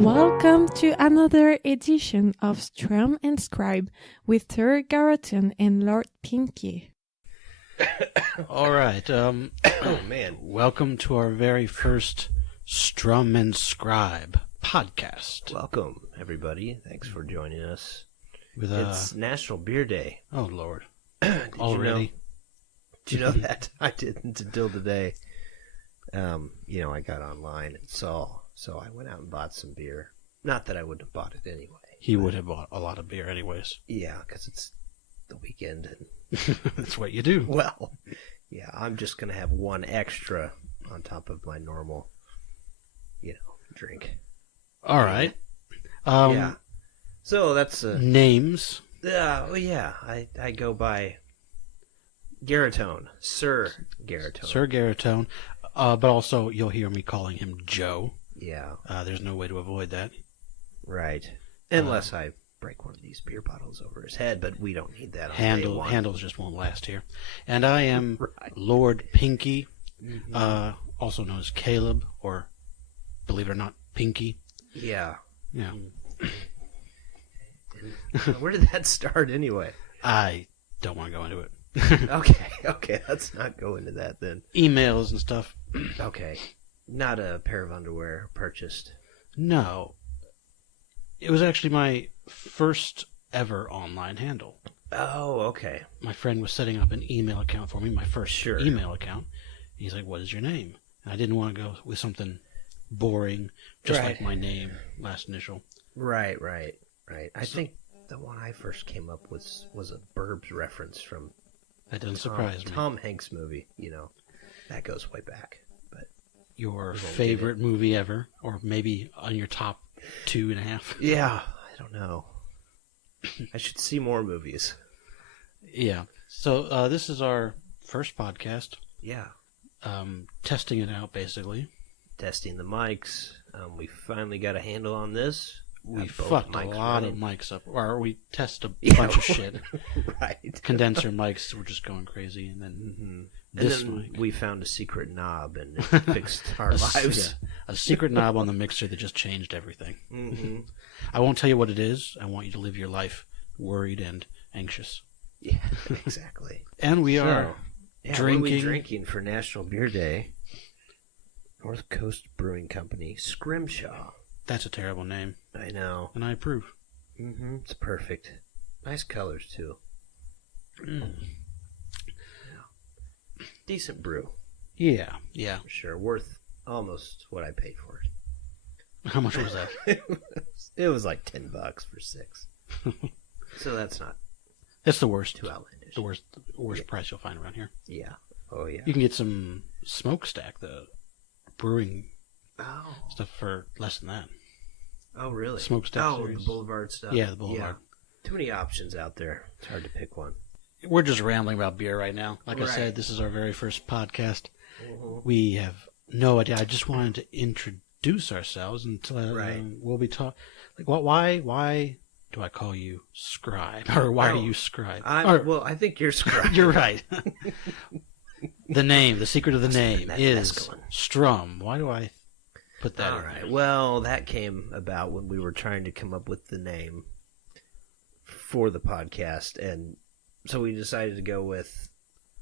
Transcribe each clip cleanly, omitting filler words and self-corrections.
Welcome to another edition of Strum and Scribe with Sir Garoton and Lord Pinky. All right. Oh, man. Welcome to our very first Strum and Scribe podcast. Welcome, everybody. Thanks for joining us. With It's National Beer Day. Oh, Lord. Already? Did you know that? I didn't until today. I got online and saw, so I went out and bought some beer. Not that I wouldn't have bought it anyway. He would have bought a lot of beer anyways. Yeah, because it's the weekend. And That's what you do. well, yeah, I'm just going to have one extra on top of my normal, drink. All right. Yeah. So that's... names. I go by Garoton, Sir Garoton. Sir Garoton. But also, you'll hear me calling him Joe. Yeah. There's no way to avoid that. Right. Unless I break one of these beer bottles over his head, but we don't need that on day one. Handles just won't last here. And I am Right. Lord Pinky, also known as Caleb, or, believe it or not, Pinky. Yeah. Yeah. Where did that start anyway? I don't want to go into it. Okay, let's not go into that then. Emails and stuff. Okay. Not a pair of underwear purchased. No. It was actually my first ever online handle. Oh, okay. My friend was setting up an email account for me, my first email account. He's like, what is your name? And I didn't want to go with something boring, just like my name, last initial. Right. I think the one I first came up with was a Burbs reference from That doesn't surprise me. Tom Hanks movie, That goes way back. But Your favorite movie ever, or maybe on your top 2.5. yeah, I don't know. I should see more movies. Yeah. So this is our first podcast. Yeah. Testing it out, basically. Testing the mics. We finally got a handle on this. We Got both fucked a mics lot running. of mics up, or we tested a Yeah. bunch of shit. Right. Condenser mics were just going crazy, and then this and then mic. we found a secret knob and it fixed our lives. A secret knob on the mixer that just changed everything. Mm-hmm. I won't tell you what it is. I want you to live your life worried and anxious. Yeah, exactly. And we are What are we drinking for National Beer Day? North Coast Brewing Company, Scrimshaw. That's a terrible name, I know. and I approve. Mm-hmm. It's perfect. Nice colors, too. Decent brew. Yeah. For sure. Worth almost what I paid for it. How much was that? It was like $10 for 6. So that's not That's the worst. too outlandish. The worst price you'll find around here. Yeah. Oh, yeah. You can get some smokestack, the brewing Oh. stuff, for less than that. Oh, really? Smokestack Oh, series. the Boulevard stuff. Yeah, the Boulevard. Too many options out there. It's hard to pick one. We're just rambling about beer right now. Like I Right. said, this is our very first podcast. Mhm. We have no idea. I just wanted to introduce ourselves and Right. we'll be talking. Like, why do I call you Scribe, or why are you Scribe? I think you're Scribe. You're right. The secret of the name that is mescaline. Strum. Why do I put that? All in right. there? Well, that came about when we were trying to come up with the name for the podcast, and so we decided to go with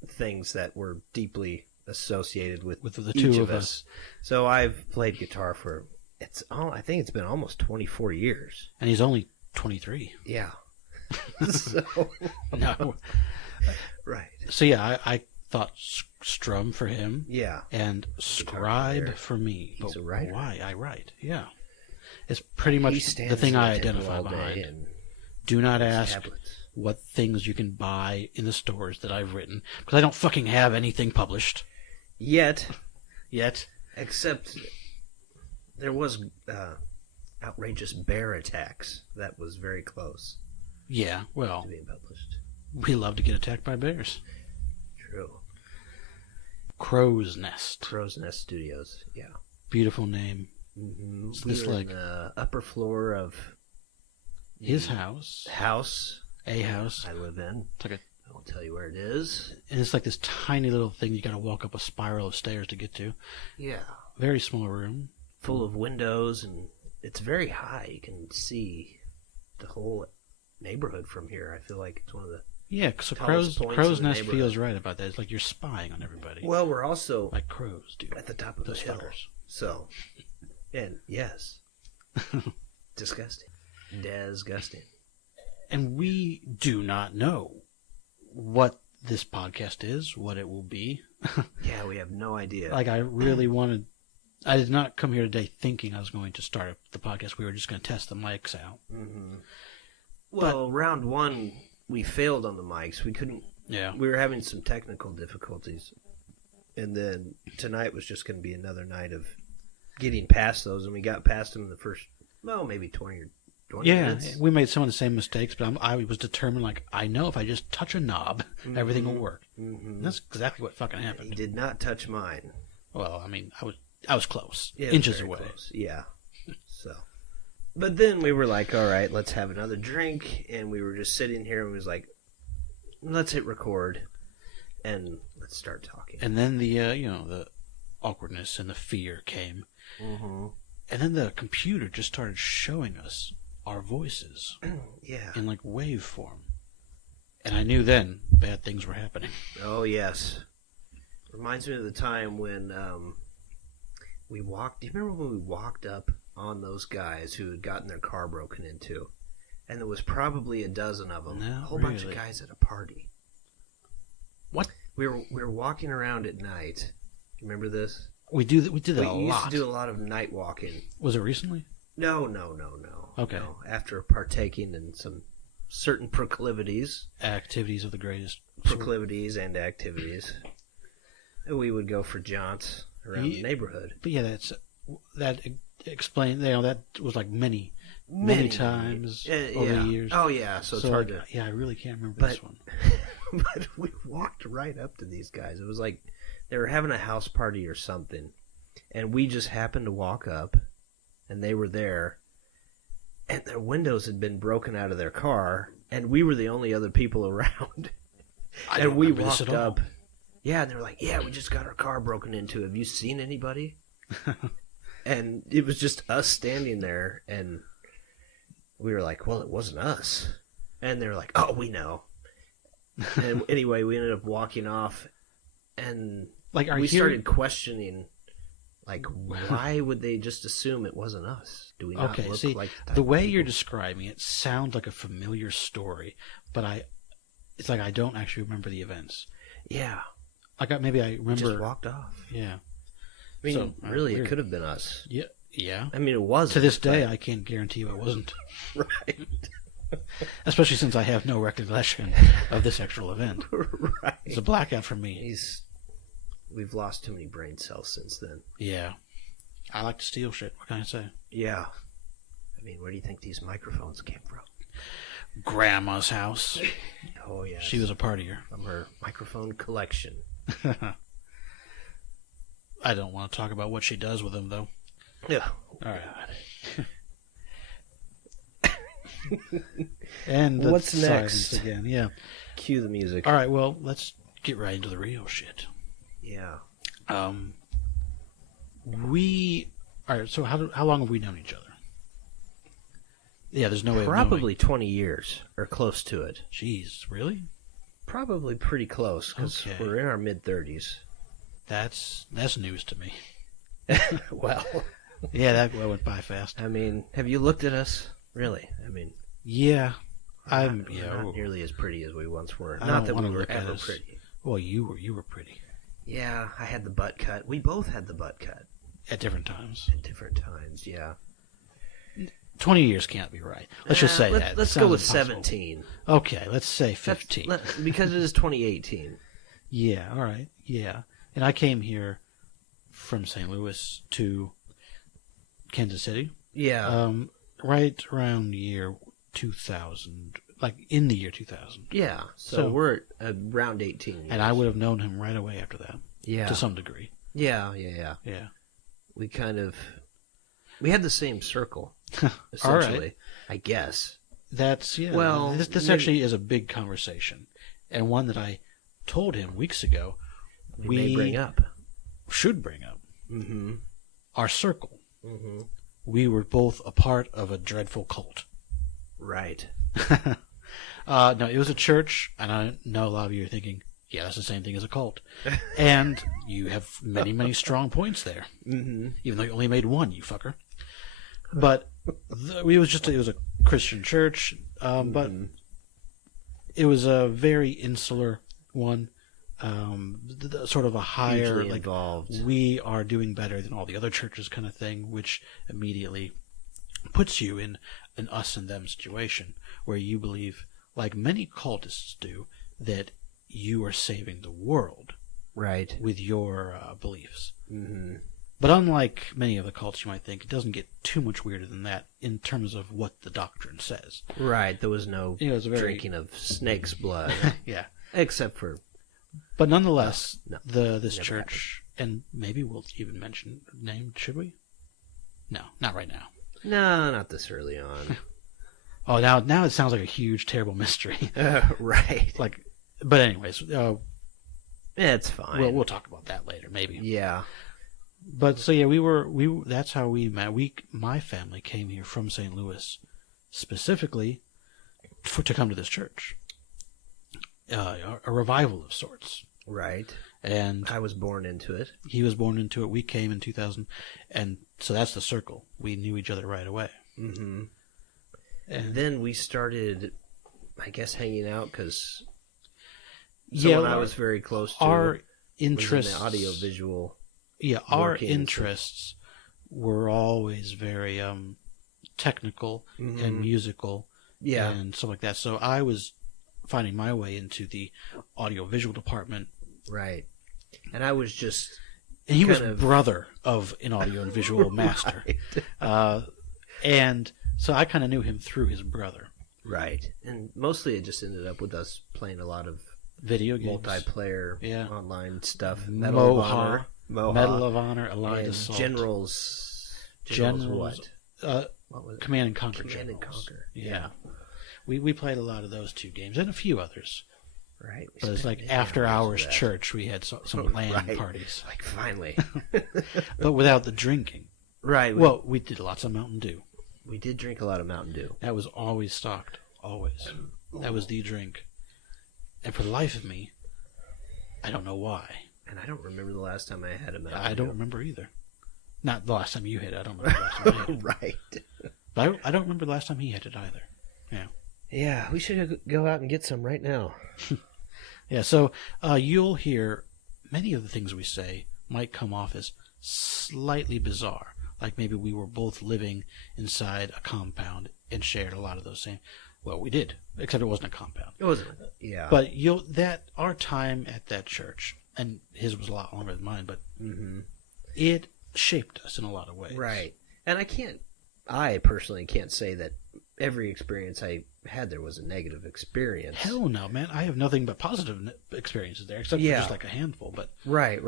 things that were deeply associated with the each two of of us. So I've played guitar for I think it's been almost 24 years. And he's only 23. Yeah. So No. right. So yeah, I thought Strum for him. Yeah. And Scribe player. for me. He's But a writer. why? I write. Yeah. It's pretty much He stands the thing in I the temple identify all day behind. and Do not reads ask tablets. what things you can buy in the stores that I've written, because I don't fucking have anything published Yet. Except There was outrageous bear attacks. That was very close yeah, well, to being published. we love to get attacked by bears. True. Crow's Nest. Crow's Nest Studios. Yeah. Beautiful name. Mm-hmm. It's We this were like in the upper floor of his house. A house. I live in. It's like I won't tell you where it is. and it's like this tiny little thing you got to walk up a spiral of stairs to get to. Yeah. Very small room. Full of windows and it's very high. You can see the whole neighborhood from here. I feel like it's one of the so tallest points Crow's in the Nest neighborhood. feels right about that. It's like you're spying on everybody. Well, we're also like crows do. at the top of the Those hill. fuckers. So, and yes, disgusting. Disgusting. And we do not know what this podcast is, what it will be. Yeah, we have no idea. Like, I really wanted... I did not come here today thinking I was going to start the podcast. We were just going to test the mics out. Mm-hmm. Well, round one, we failed on the mics. We couldn't... Yeah. We were having some technical difficulties. And then tonight was just going to be another night of getting past those. And we got past them in the first, maybe 20 minutes. We made some of the same mistakes, but I was determined, like, I know if I just touch a knob, everything will work. Mm-hmm. And that's exactly what fucking happened. He did not touch mine. Well, I mean, I was close. Yeah, inches away. Close. Yeah. So. But then we were like, all right, let's have another drink. And we were just sitting here and we was like, let's hit record and let's start talking. And then the awkwardness and the fear came. Mm-hmm. And then the computer just started showing us our voices. Yeah. In like wave form. And I knew then bad things were happening. Oh, yes. Reminds me of the time when we walked. Do you remember when we walked up on those guys who had gotten their car broken into? And there was probably a dozen of them. No, a whole bunch of guys at a party. What? We were walking around at night. Remember this? We did that a lot. We used to do a lot of night walking. Was it recently? No. Okay. No. After partaking in some certain proclivities. Activities of the greatest. Proclivities and activities. We would go for jaunts around the neighborhood. But yeah, that explained. That was like many times over the years. Oh yeah, so it's hard to. Yeah, I really can't remember this one. But we walked right up to these guys. It was like they were having a house party or something, and we just happened to walk up, and they were there, and their windows had been broken out of their car, and we were the only other people around. And we walked up. Yeah, and they were like, yeah, we just got our car broken into. Have you seen anybody? And it was just us standing there, and we were like, well, it wasn't us. And they were like, oh, we know. And anyway, we ended up walking off, and we started questioning, like, why would they just assume it wasn't us? Do we not look like the way you're describing it sounds like a familiar story, but it's like I don't actually remember the events. Yeah. Maybe I remember. We just walked off. Yeah. I mean, really, it could have been us. Yeah. I mean, it was. To this day, I can't guarantee you it wasn't. Right. Especially since I have no recollection of this actual event. Right. It's a blackout for me. We've lost too many brain cells since then. Yeah. I like to steal shit. What can I say? Yeah. I mean, where do you think these microphones came from? Grandma's house. Oh, yeah. She was a partier. From her microphone collection. I don't want to talk about what she does with them, though. Yeah. All right. And what's next? Again, yeah. Cue the music. All right. Well, let's get right into the real shit. Yeah. All right. So how long have we known each other? Yeah, there's no way. Probably 20 years or close to it. Jeez, really? Probably pretty close because we're in our mid-30s. That's news to me. Well. Yeah, that went by fast. I mean, have you looked at us? Really? I mean. Yeah. We're not nearly as pretty as we once were. Not that we were ever pretty. Well, you were pretty. Yeah, I had the butt cut. We both had the butt cut. At different times. At different times, yeah. 20 years can't be right. Let's just say that. Let's go with 17. Okay, let's say 15. Because it is 2018. Yeah, all right. Yeah. And I came here from St. Louis to Kansas City. Yeah. Right around year 2000, like in the year 2000. Yeah. So we're at around 18 years. And I would have known him right away after that. Yeah. To some degree. Yeah. We we had the same circle, essentially, right. I guess. Well, this actually is a big conversation, and one that I told him weeks ago. We may bring up. Should bring up. Mm-hmm. Our circle. Mm-hmm. we were both a part of a dreadful cult. Right. No, it was a church, and I know a lot of you are thinking, yeah, that's the same thing as a cult. And you have many, many strong points there. Mm-hmm. Even though you only made one, you fucker. But it was a Christian church, but it was a very insular one, sort of a higher, hugely involved. We are doing better than all the other churches kind of thing, which immediately puts you in an us and them situation where you believe, like many cultists do, that you are saving the world, right, with your beliefs. Mm-hmm. But unlike many of the cults you might think, it doesn't get too much weirder than that in terms of what the doctrine says. Right, there was no drinking of snake's blood. Yeah. Except for... But nonetheless, this never church, and maybe we'll even mention name, should we? No, not right now. No, not this early on. Oh, now it sounds like a huge, terrible mystery. Right. But anyways, it's fine. We'll talk about that later, maybe. Yeah. But so yeah, we that's how we met. My family came here from St. Louis specifically to come to this church. A revival of sorts. Right. And I was born into it. He was born into it. We came in 2000, and so that's the circle. We knew each other right away. Mm-hmm. And then we started, I guess, hanging out because someone I was very close to. Our interests, was in the audio-visual. Yeah, our interests were always very technical and musical, and stuff like that. So I was finding my way into the audio-visual department, right? And I was just, and he was brother of an audio and visual master, and so I kind of knew him through his brother, right? And mostly it just ended up with us playing a lot of video games, multiplayer, online stuff, Medal of Honor, Allied Assault, Generals what? What was it? Command and Conquer. Command and Conquer. Yeah. We played a lot of those two games and a few others. Right. But it's like after hours church, we had some LAN parties. Like finally. But without the drinking. Right. Well, we did lots of Mountain Dew. We did drink a lot of Mountain Dew. That was always stocked. Always. That was the drink. And for the life of me, I don't know why. And I don't remember the last time I had a Mountain Dew. I don't remember either. Not the last time you had it. I don't remember the last time I had it. Right. But I don't remember the last time he had it either. Yeah. Yeah, we should go out and get some right now. Yeah, so you'll hear many of the things we say might come off as slightly bizarre. Like maybe we were both living inside a compound and shared a lot of those same... Well, we did, except it wasn't a compound. It wasn't, yeah. But our time at that church, and his was a lot longer than mine, but it shaped us in a lot of ways. Right. And I personally can't say that every experience I had there was a negative experience. Hell no, man. I have nothing but positive experiences there, except for just like a handful. But Right.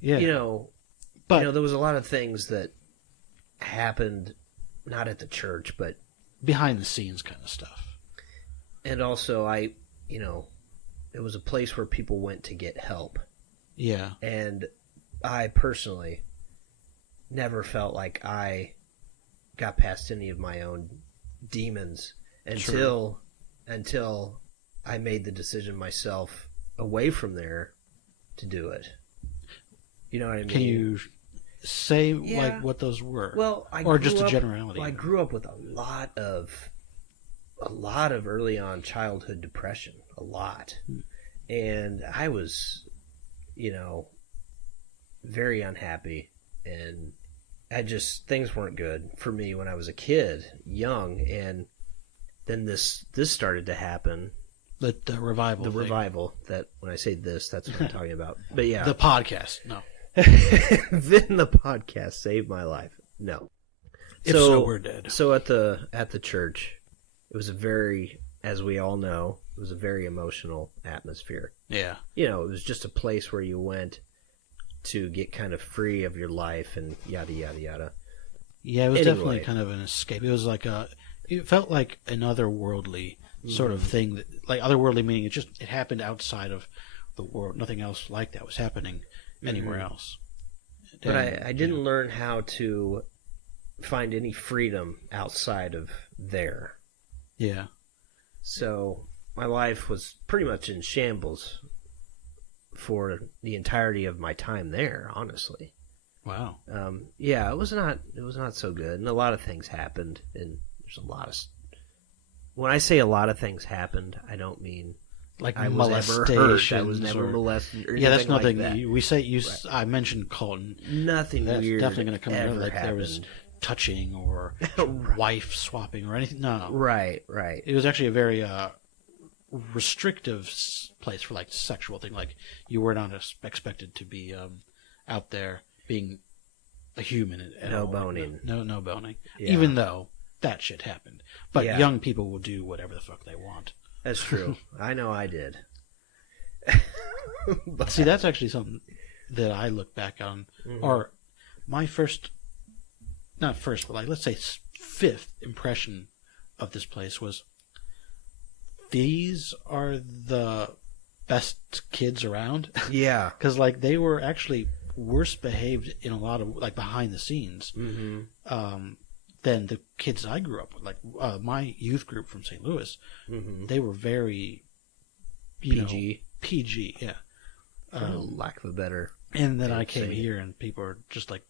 Yeah. But there was a lot of things that happened, not at the church, but behind the scenes kind of stuff. And also, it was a place where people went to get help. Yeah. And I personally never felt like I got past any of my own demons until I made the decision myself away from there to do it. You know what I mean? Can you say like what those were? Well, or just a generality. I grew up with a lot of early on childhood depression, a lot. And I was, very unhappy, and things weren't good for me when I was a kid, young, and then this started to happen. The revival. The revival. That when I say this, that's what I'm talking about. But yeah, the podcast. No. Then the podcast saved my life. No. If so, we're dead. So at the church, it was as we all know, it was a very emotional atmosphere. Yeah. It was just a place where you went to get kind of free of your life and yada, yada, yada. Yeah, it was definitely kind of an escape. It was like it felt like an otherworldly sort of thing. Like otherworldly meaning it happened outside of the world. Nothing else like that was happening anywhere else. But I didn't learn how to find any freedom outside of there. Yeah. So my life was pretty much in shambles for the entirety of my time there, honestly. Wow. Yeah, it was not so good, and a lot of things happened, and there's a lot of. When I say a lot of things happened, I don't mean like I was ever hurt. I was never molested. Or yeah, that's nothing. Like that. We say you. Right. I mentioned Colton. Nothing that's weird. Definitely going to come ever out like happened. there was touching or wife swapping or anything. No. Right. It was actually a very restrictive place for like sexual thing. Like you were not expected to be out there being a human at no all. boning. No boning. Yeah. Even though that shit happened. But Yeah. young people will do whatever the fuck they want. That's true. I know I did. But see, that's actually something that I look back on, or my not first, but like let's say fifth impression of this place was these are the best kids around. Yeah. Because like they were actually worse behaved in a lot of like behind the scenes than the kids I grew up with. Like my youth group from St. Louis, they were very PG, yeah. Lack of a better. And then I came here and people are just like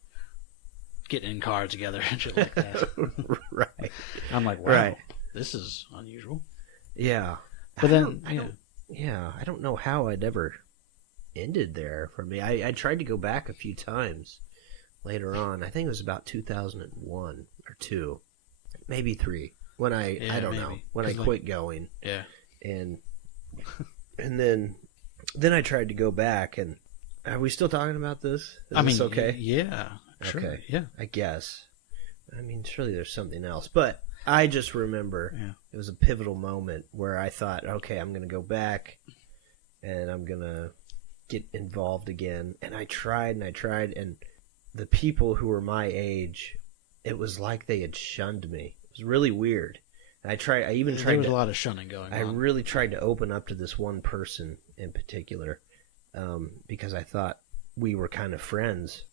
getting in cars together and shit like that. Right. I'm like, wow, this is unusual. Yeah. But then, I don't know how I'd ever ended there for me. I tried to go back a few times later on. I think it was about 2001 or 2, maybe 3. When I don't know, when I quit going. Yeah. And then I tried to go back, and are we still talking about this? Is this okay? Yeah. Sure. Okay. Yeah. I guess. I mean, surely there's something else, but I just remember it was a pivotal moment where I thought, okay, I'm going to go back and I'm going to get involved again. And I tried, and the people who were my age, it was like they had shunned me. It was really weird. And there was a lot of shunning going on. I really tried to open up to this one person in particular because I thought we were kind of friends.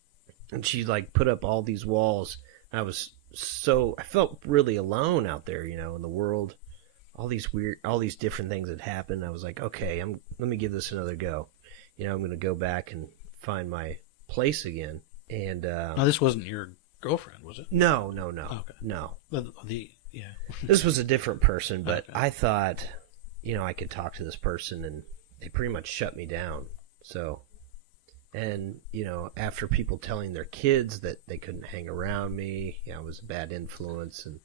And she like put up all these walls. I felt really alone out there, in the world. All these different things had happened. I was like, okay, let me give this another go. I'm going to go back and find my place again. And now, this wasn't your girlfriend, was it? No. Okay. No. Yeah. This was a different person, but okay. I thought, I could talk to this person, and they pretty much shut me down. So, and, after people telling their kids that they couldn't hang around me, I was a bad influence. And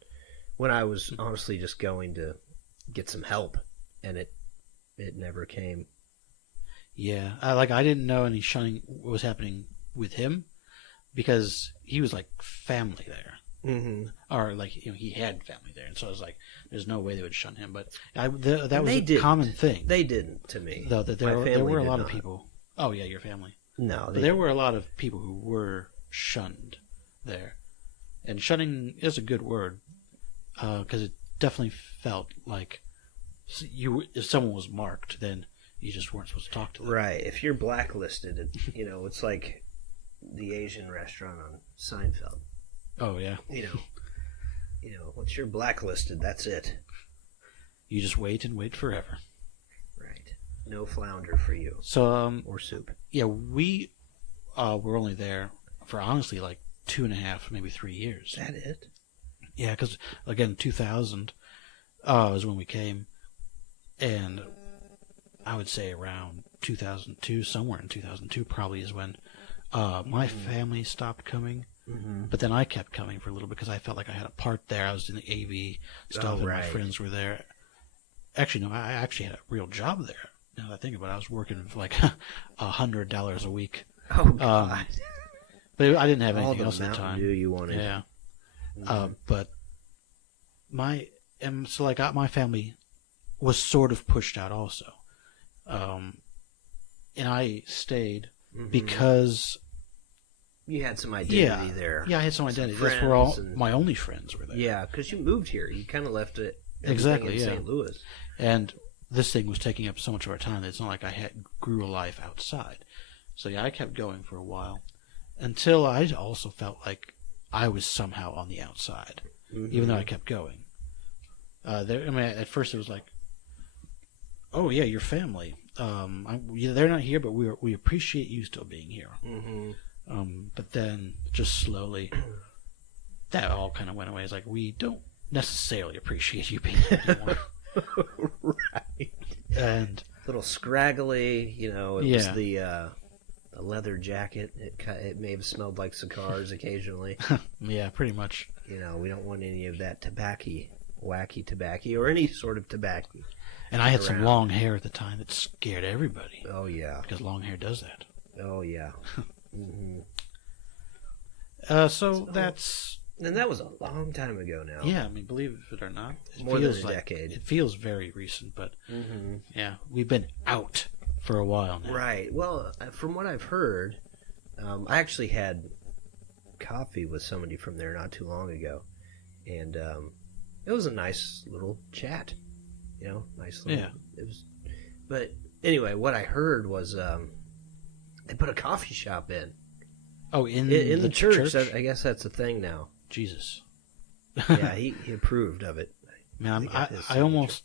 when I was honestly just going to get some help, and it never came. Yeah. I didn't know any shunning was happening with him because he was like family there. Mm-hmm. Or like he had family there, and so I was like, "There's no way they would shun him." But that was a common thing. They didn't to me. Though that there were a lot of people. Oh yeah, your family. No, but there were a lot of people who were shunned there, and shunning is a good word because it definitely felt like if someone was marked, then you just weren't supposed to talk to them. Right. If you're blacklisted, it's like the Asian restaurant on Seinfeld. Oh yeah. Once you're blacklisted, that's it. You just wait and wait forever. Right. No flounder for you. So or soup. Yeah, we were only there for honestly like 2.5, maybe 3 years. Is that it? Yeah, because again, 2000 was when we came, and I would say around 2002, somewhere in 2002, probably is when my family stopped coming. Mm-hmm. But then I kept coming for a little bit because I felt like I had a part there. I was in the AV stuff, and my friends were there. Actually, no, I actually had a real job there. Now that I think about it, I was working for like $100 a week. Oh, God. But I didn't have anything else at the Mountain time. Dew you wanted. Yeah. Mm-hmm. But my family was sort of pushed out also. And I stayed because... You had some identity there. Yeah, I had some identity. That's where my only friends were there. Yeah, because you moved here. You kind of left it exactly in St. Louis. And this thing was taking up so much of our time that it's not like I grew a life outside. So yeah, I kept going for a while until I also felt like I was somehow on the outside, even though I kept going. At first it was like, oh yeah, your family. They're not here, but we appreciate you still being here. But then just slowly, that all kind of went away. It's like, we don't necessarily appreciate you being here anymore. Right. And a little scraggly, it was the leather jacket. It may have smelled like cigars occasionally. Yeah, pretty much. We don't want any of that wacky tobacco, or any sort of tobacco. And I had some long hair at the time that scared everybody. Oh, yeah. Because long hair does that. Oh, yeah. So that's... And that was a long time ago now. Yeah, believe it or not. More than a decade. It feels very recent, but yeah, we've been out for a while now. Right. Well, from what I've heard, I actually had coffee with somebody from there not too long ago. And it was a nice little chat. Nice little... Yeah. It was, but anyway, what I heard was they put a coffee shop in. Oh, in the church? I guess that's a thing now. Jesus. Yeah, he approved of it. Man, I almost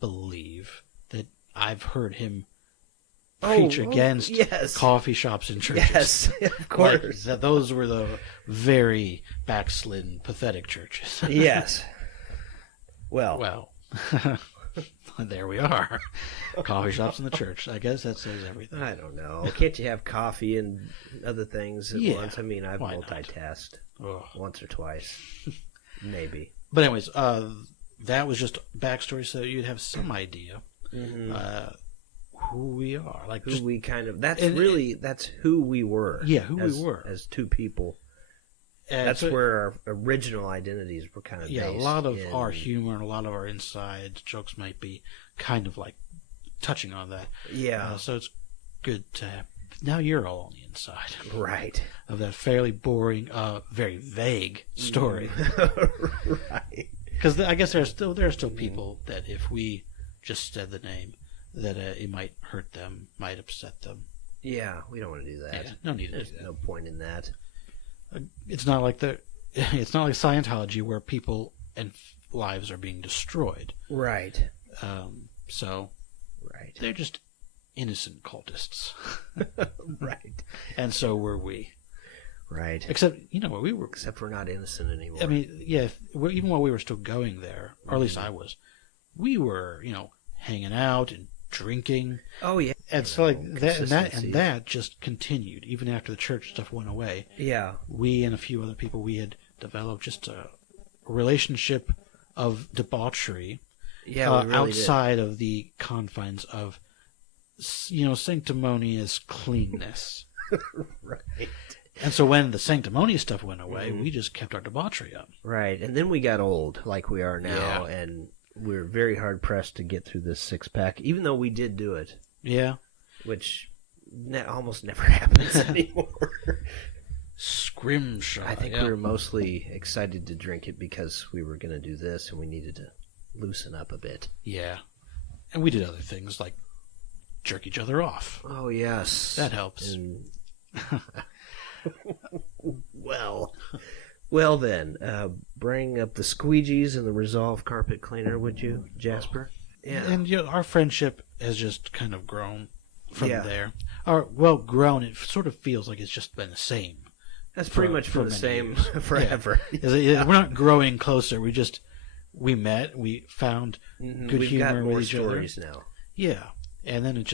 believe that I've heard him preach against coffee shops in churches. Yes, of course. That those were the very backslidden, pathetic churches. Yes. Well. There we are. Coffee shops in the church. I guess that says everything. I don't know. Can't you have coffee and other things at once? I've multitasked once or twice. Maybe. But anyways, that was just backstory so you'd have some idea who we are. That's who we were. Yeah, who we were. As two people. And that's where our original identities were kind of based. Yeah, a lot of our humor and a lot of our inside jokes might be kind of like touching on that. Yeah. So it's good to have. Now you're all on the inside. Right. Of that fairly boring, very vague story. Right. Because I guess there are still people that if we just said the name, that it might hurt them, might upset them. Yeah, we don't want to do that. Yeah, no need to do that. There's no point in that. It's not like Scientology where people and lives are being destroyed. Right. Right. They're just innocent cultists. Right. And so were we. Right. Except, we were... Except we're not innocent anymore. Even while we were still going there, or at least I was, we were, hanging out and drinking. Oh, yeah. And so that just continued even after the church stuff went away. Yeah. We and a few other people, we had developed just a relationship of debauchery outside of the confines of sanctimonious cleanness. Right. And so when the sanctimonious stuff went away, we just kept our debauchery up. Right. And then we got old like we are now, and we're very hard pressed to get through this 6-pack, even though we did do it. Yeah. Which almost never happens anymore. Scrimshaw. I think we were mostly excited to drink it because we were going to do this and we needed to loosen up a bit. Yeah. And we did other things like jerk each other off. Oh, yes. That helps. Well then, bring up the squeegees and the Resolve carpet cleaner, would you, Jasper? Yeah. And our friendship has just kind of grown from there. Grown. It sort of feels like it's just been the same. That's pretty much been the same forever. Yeah. We're not growing closer. We met. We found good humor with each other. We've got more stories now. Yeah, and then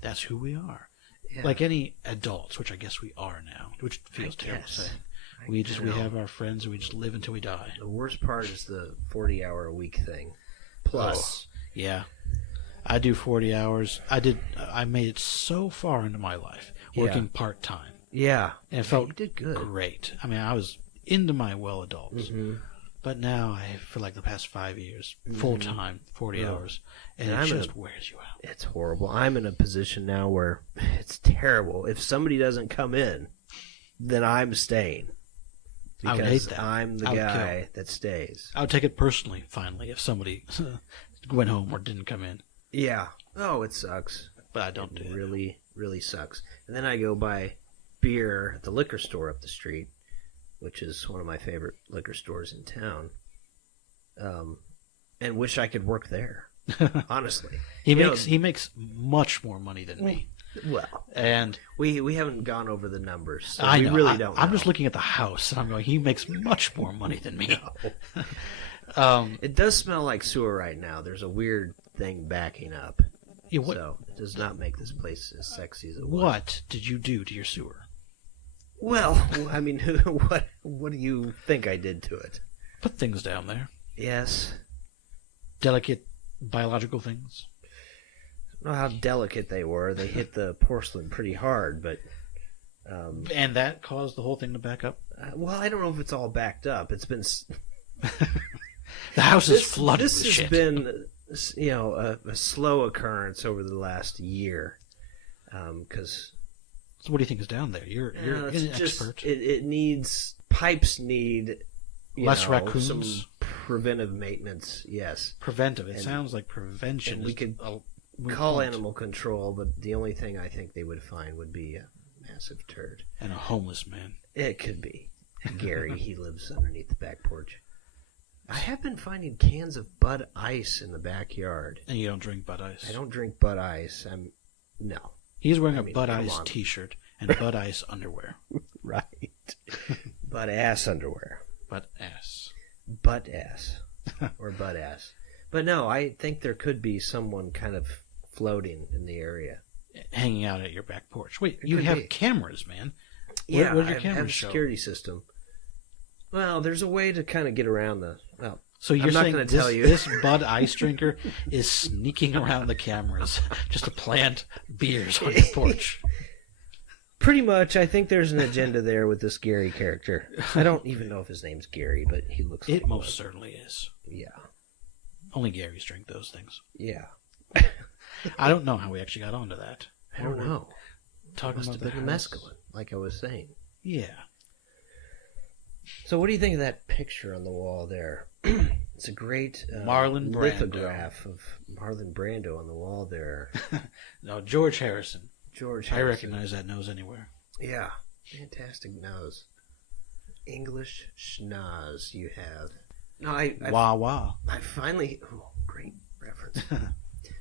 that's who we are. Yeah. Like any adults, which I guess we are now, which feels terrible saying. We have our friends and we just live until we die. The worst part is the 40-hour-a-week thing. Plus. Yeah. I do 40 hours. I made it so far into my life, working part-time. Yeah. And it felt did good. Great. I mean, I was into my well adults. Mm-hmm. But now, for like the past 5 years, full-time, 40 hours, and it just wears you out. It's horrible. I'm in a position now where it's terrible. If somebody doesn't come in, then I'm staying. I would hate that. I'm the guy that stays. I would take it personally, finally, if somebody went home or didn't come in. Yeah. Oh, it sucks. But I don't do it. Really, really sucks. And then I go by beer at the liquor store up the street, which is one of my favorite liquor stores in town, and wish I could work there. Honestly, he makes much more money than me. Well, and we haven't gone over the numbers, so I know. we really don't know. I'm just looking at the house, and I'm going, he makes much more money than me. No. It does smell like sewer right now. There's a weird thing backing up. Yeah, so it does not make this place as sexy as it was. What did you do to your sewer? Well, I mean, what do you think I did to it? Put things down there. Yes. Delicate biological things. I don't know how delicate they were. They hit the porcelain pretty hard, but... and that caused the whole thing to back up? Well, I don't know if it's all backed up. It's been... The house is flooded with This shit. has been, a slow occurrence over the last year. Because... So what do you think is down there? You're an expert. It needs... Pipes need... Less raccoons? Some preventive maintenance, yes. Preventive. It sounds like prevention. And we could call animal control, but the only thing I think they would find would be a massive turd. And a homeless man. It could be. Gary, he lives underneath the back porch. I have been finding cans of Bud Ice in the backyard. And you don't drink Bud Ice? I don't drink Bud Ice. No. He's wearing a Bud Ice t-shirt and Bud Ice underwear. Right. Bud Ass underwear. Butt ass. Butt ass. Or butt ass. But no, I think there could be someone kind of floating in the area. Hanging out at your back porch. Wait, you have cameras, man. Yeah, what do your I have a security system. Well, there's a way to kind of get around the... Well, so you're I'm not saying going to tell you. This Bud Ice drinker is sneaking around the cameras just to plant beers on your porch? Pretty much. I think there's an agenda there with this Gary character. I don't even know if his name's Gary, but he looks like it most certainly is. Yeah. Only Garys drink those things. Yeah. I don't know how we actually got onto that. I don't know. Talking Must about have been the mescaline, like I was saying. Yeah. So what do you think of that picture on the wall there? It's a great Marlon Brando. lithograph of Marlon Brando on the wall there. No, George Harrison. George I Harrison. recognize that nose anywhere. Yeah. Fantastic nose. English schnoz you have. No, Wah wah. I finally... Oh, great reference.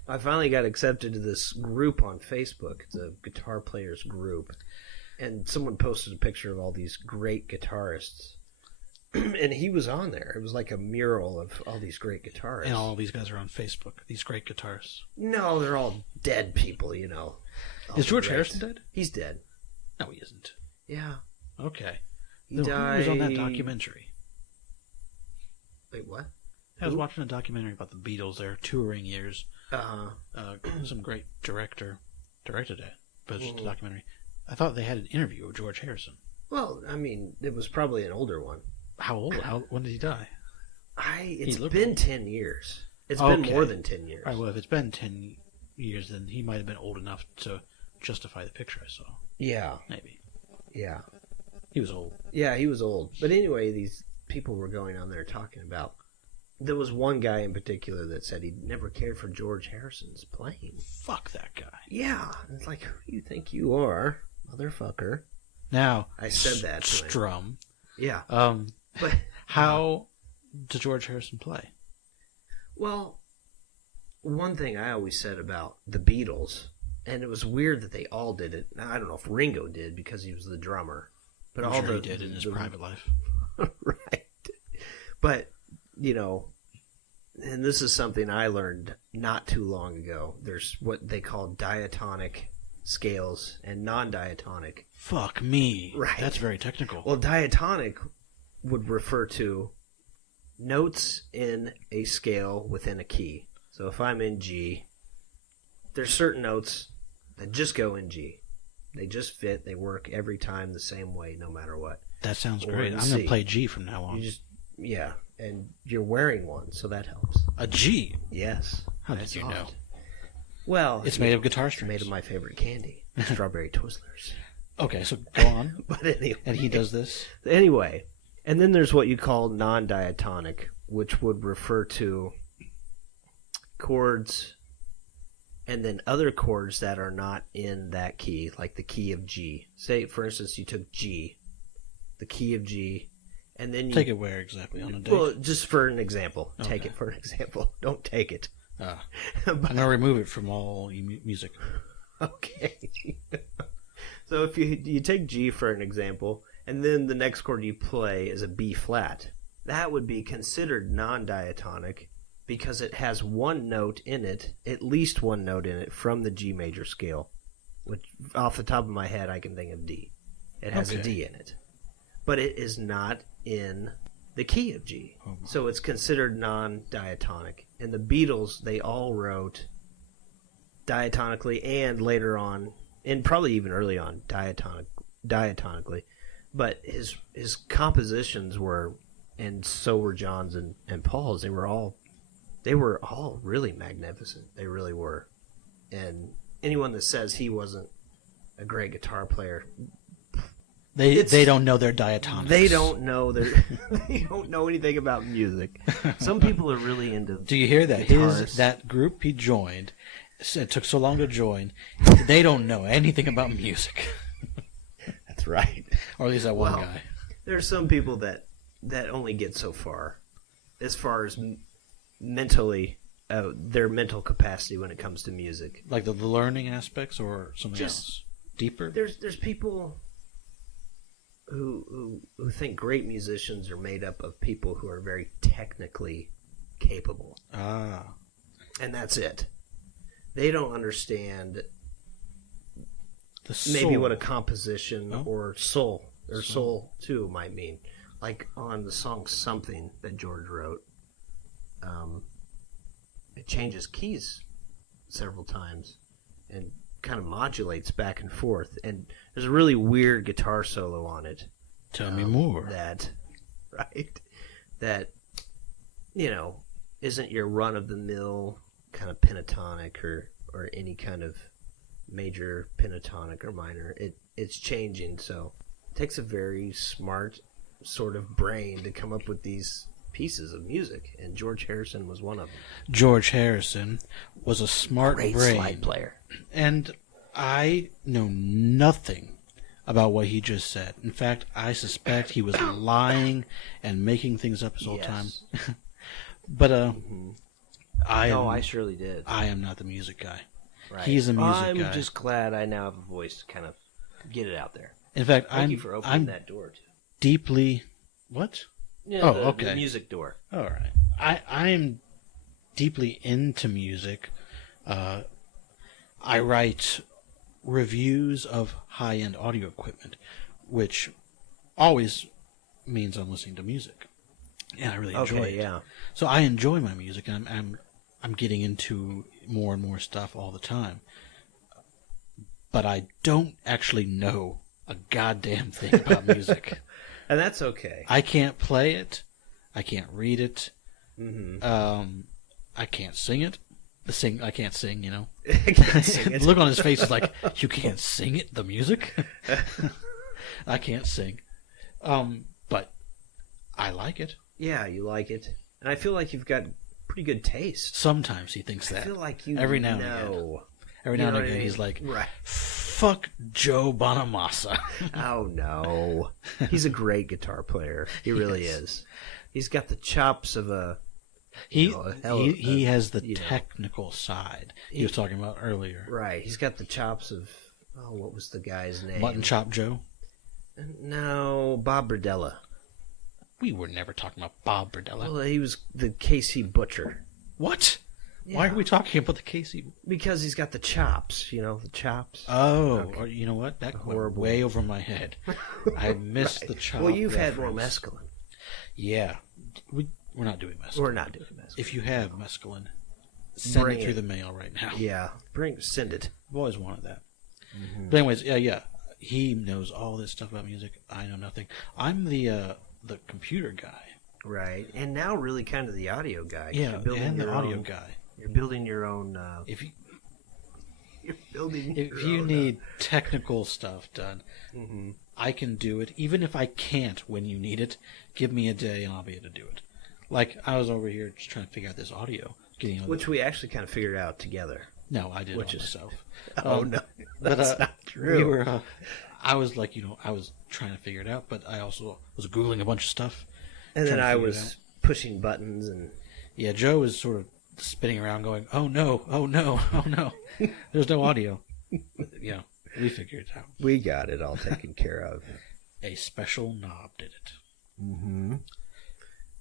I finally got accepted to this group on Facebook. It's a guitar players group. And someone posted a picture of all these great guitarists. And he was on there. It was like a mural of all these great guitarists. And all these guys are on Facebook. These great guitarists. No, they're all dead people, Is George Harrison dead? He's dead. No, he isn't. Yeah. Okay. He Who died... was on that documentary? Wait, what? I was watching a documentary about the Beatles, their touring years. Some great director directed it, but it's just a documentary. I thought they had an interview with George Harrison. Well, I mean, it was probably an older one. How old? When did he die? It's been 10 years. It's been more than 10 years. All right, well, if it's been 10 years, then he might have been old enough to justify the picture I saw. Yeah. Maybe. Yeah. He was old. Yeah, he was old. But anyway, these people were going on there talking about... There was one guy in particular that said he never cared for George Harrison's playing. Fuck that guy. Yeah. It's like, who do you think you are, motherfucker? Now, I said that to him. Strum. Yeah. But how does George Harrison play? Well, one thing I always said about the Beatles, and it was weird that they all did it. Now, I don't know if Ringo did because he was the drummer, but I'm all sure he did in his private life. Right. But, and this is something I learned not too long ago. There's what they call diatonic scales and non-diatonic. Fuck me. Right. That's very technical. Well, diatonic would refer to notes in a scale within a key. So if I'm in G, there's certain notes that just go in G. They just fit. They work every time the same way, no matter what. That sounds Or great. in I'm going C. to play G from now on. Yeah, and you're wearing one, so that helps. A G? Yes. How did you know? Well, it's made of guitar It's strings. made of my favorite candy, strawberry Twizzlers. Okay, so go on. But anyway. And he does this? Anyway, and then there's what you call non-diatonic, which would refer to chords and then other chords that are not in that key, like the key of G. Say, for instance, you took G, the key of G, and then you... Take it where exactly? On a date? Well, just for an example. Okay. Take it for an example. Don't take it. I'm going to remove it from all music. Okay. So if you take G for an example, and then the next chord you play is a B flat, that would be considered non-diatonic because it has one note in it, at least one note in it, from the G major scale. Which, off the top of my head, I can think of D. It has a D in it. But it is not in the key of G. Oh, so it's considered non-diatonic. And the Beatles, they all wrote diatonically and later on, and probably even early on, diatonically. But his compositions were, and so were John's and Paul's, they were all really magnificent. They really were. And anyone that says he wasn't a great guitar player, they don't know their diatonics. They don't know they don't know anything about music. Some people are really into. Do you hear that? That group he joined, it took so long to join. They don't know anything about music. That's right. Or at least that one guy. There's some people that only get so far, as mentally, their mental capacity when it comes to music. Like the learning aspects or something else deeper. There's people who think great musicians are made up of people who are very technically capable. And that's it. They don't understand maybe what a composition or soul too might mean. Like on the song Something that George wrote, it changes keys several times and kind of modulates back and forth, and there's a really weird guitar solo on it. Tell me more. That isn't your run-of-the-mill kind of pentatonic or any kind of major pentatonic or minor. It's changing, so it takes a very smart sort of brain to come up with these pieces of music, and George Harrison was one of them. George Harrison was a smart Great brain. slide player. And I know nothing about what he just said. In fact, I suspect he was lying and making things up his whole time. But I surely did. I am not the music guy. Right. He's a music guy. I'm just glad I now have a voice to kind of get it out there. In fact, Thank you for opening that door too. Deeply what? Yeah, okay. The music door. All right. I am deeply into music. I write reviews of high-end audio equipment, which always means I'm listening to music, and I really enjoy it. Yeah. So I enjoy my music, and I'm getting into more and more stuff all the time. But I don't actually know a goddamn thing about music. And that's okay. I can't play it. I can't read it. Mm-hmm. I can't sing it. I can't sing, you know. I can't sing it. The look on his face is like, you can't sing it, the music? I can't sing. But I like it. Yeah, you like it. And I feel like you've got pretty good taste. Sometimes he thinks that. I feel like you Every now know. Every now and again, he's like, fuck Joe Bonamassa. Oh, no. He's a great guitar player. He really is. He's got the chops of a... He has the technical side he was talking about earlier. Right. He's got the chops of... Oh, what was the guy's name? Mutton Chop Joe? No, Bob Berdella. We were never talking about Bob Berdella. Well, he was the KC Butcher. What? Yeah. Why are we talking about the KC? Because he's got the chops, the chops. Oh, okay. Or you know what? That went way over my head. I missed the chop. Well, you've reference. had more mescaline. Yeah. We're not doing mescaline. We're not doing mescaline. If you have mescaline, send it through the mail right now. Yeah. Send it. I've always wanted that. Mm-hmm. But anyways, yeah. He knows all this stuff about music. I know nothing. I'm the computer guy. Right. And now really kind of the audio guy. Yeah, and the audio guy. You're building your own... If you need technical stuff done, mm-hmm. I can do it. Even if I can't when you need it, give me a day and I'll be able to do it. Like, I was over here just trying to figure out this audio. Which we actually kind of figured out together. No, I did it myself. Oh, no. That's not true. I was like, I was trying to figure it out, but I also was Googling a bunch of stuff. And then I was pushing buttons and... Yeah, Joe was sort of spinning around going, oh no, oh no, oh no. There's no audio. We figured it out. We got it all taken care of. A special knob did it. Mm-hmm.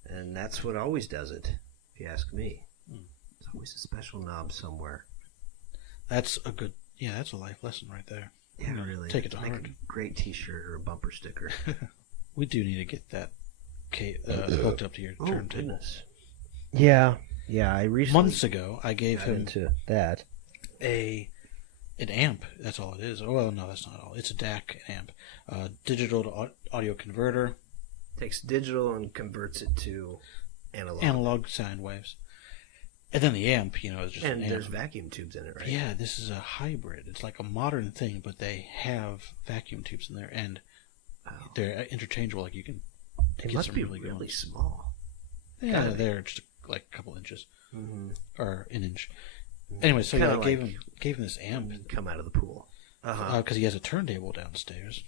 And that's what always does it, if you ask me. There's always a special knob somewhere. That's a life lesson right there. Yeah, really. Take it to heart. A great t-shirt or a bumper sticker. We do need to get that hooked up to your turntable. Goodness. Yeah, I recently... Months ago, I gave him into that. An amp. That's all it is. Oh, well, no, that's not all. It's a DAC amp. Digital to audio converter. Takes digital and converts it to analog. Analog sine waves. And then the amp, is just and an amp. There's vacuum tubes in it, right? Yeah, this is a hybrid. It's like a modern thing, but they have vacuum tubes in there, and they're interchangeable. Like you can. They must be really small. Yeah, they're just like a couple inches, or an inch. Anyway, so I gave him this amp. Come out of the pool. Because he has a turntable downstairs,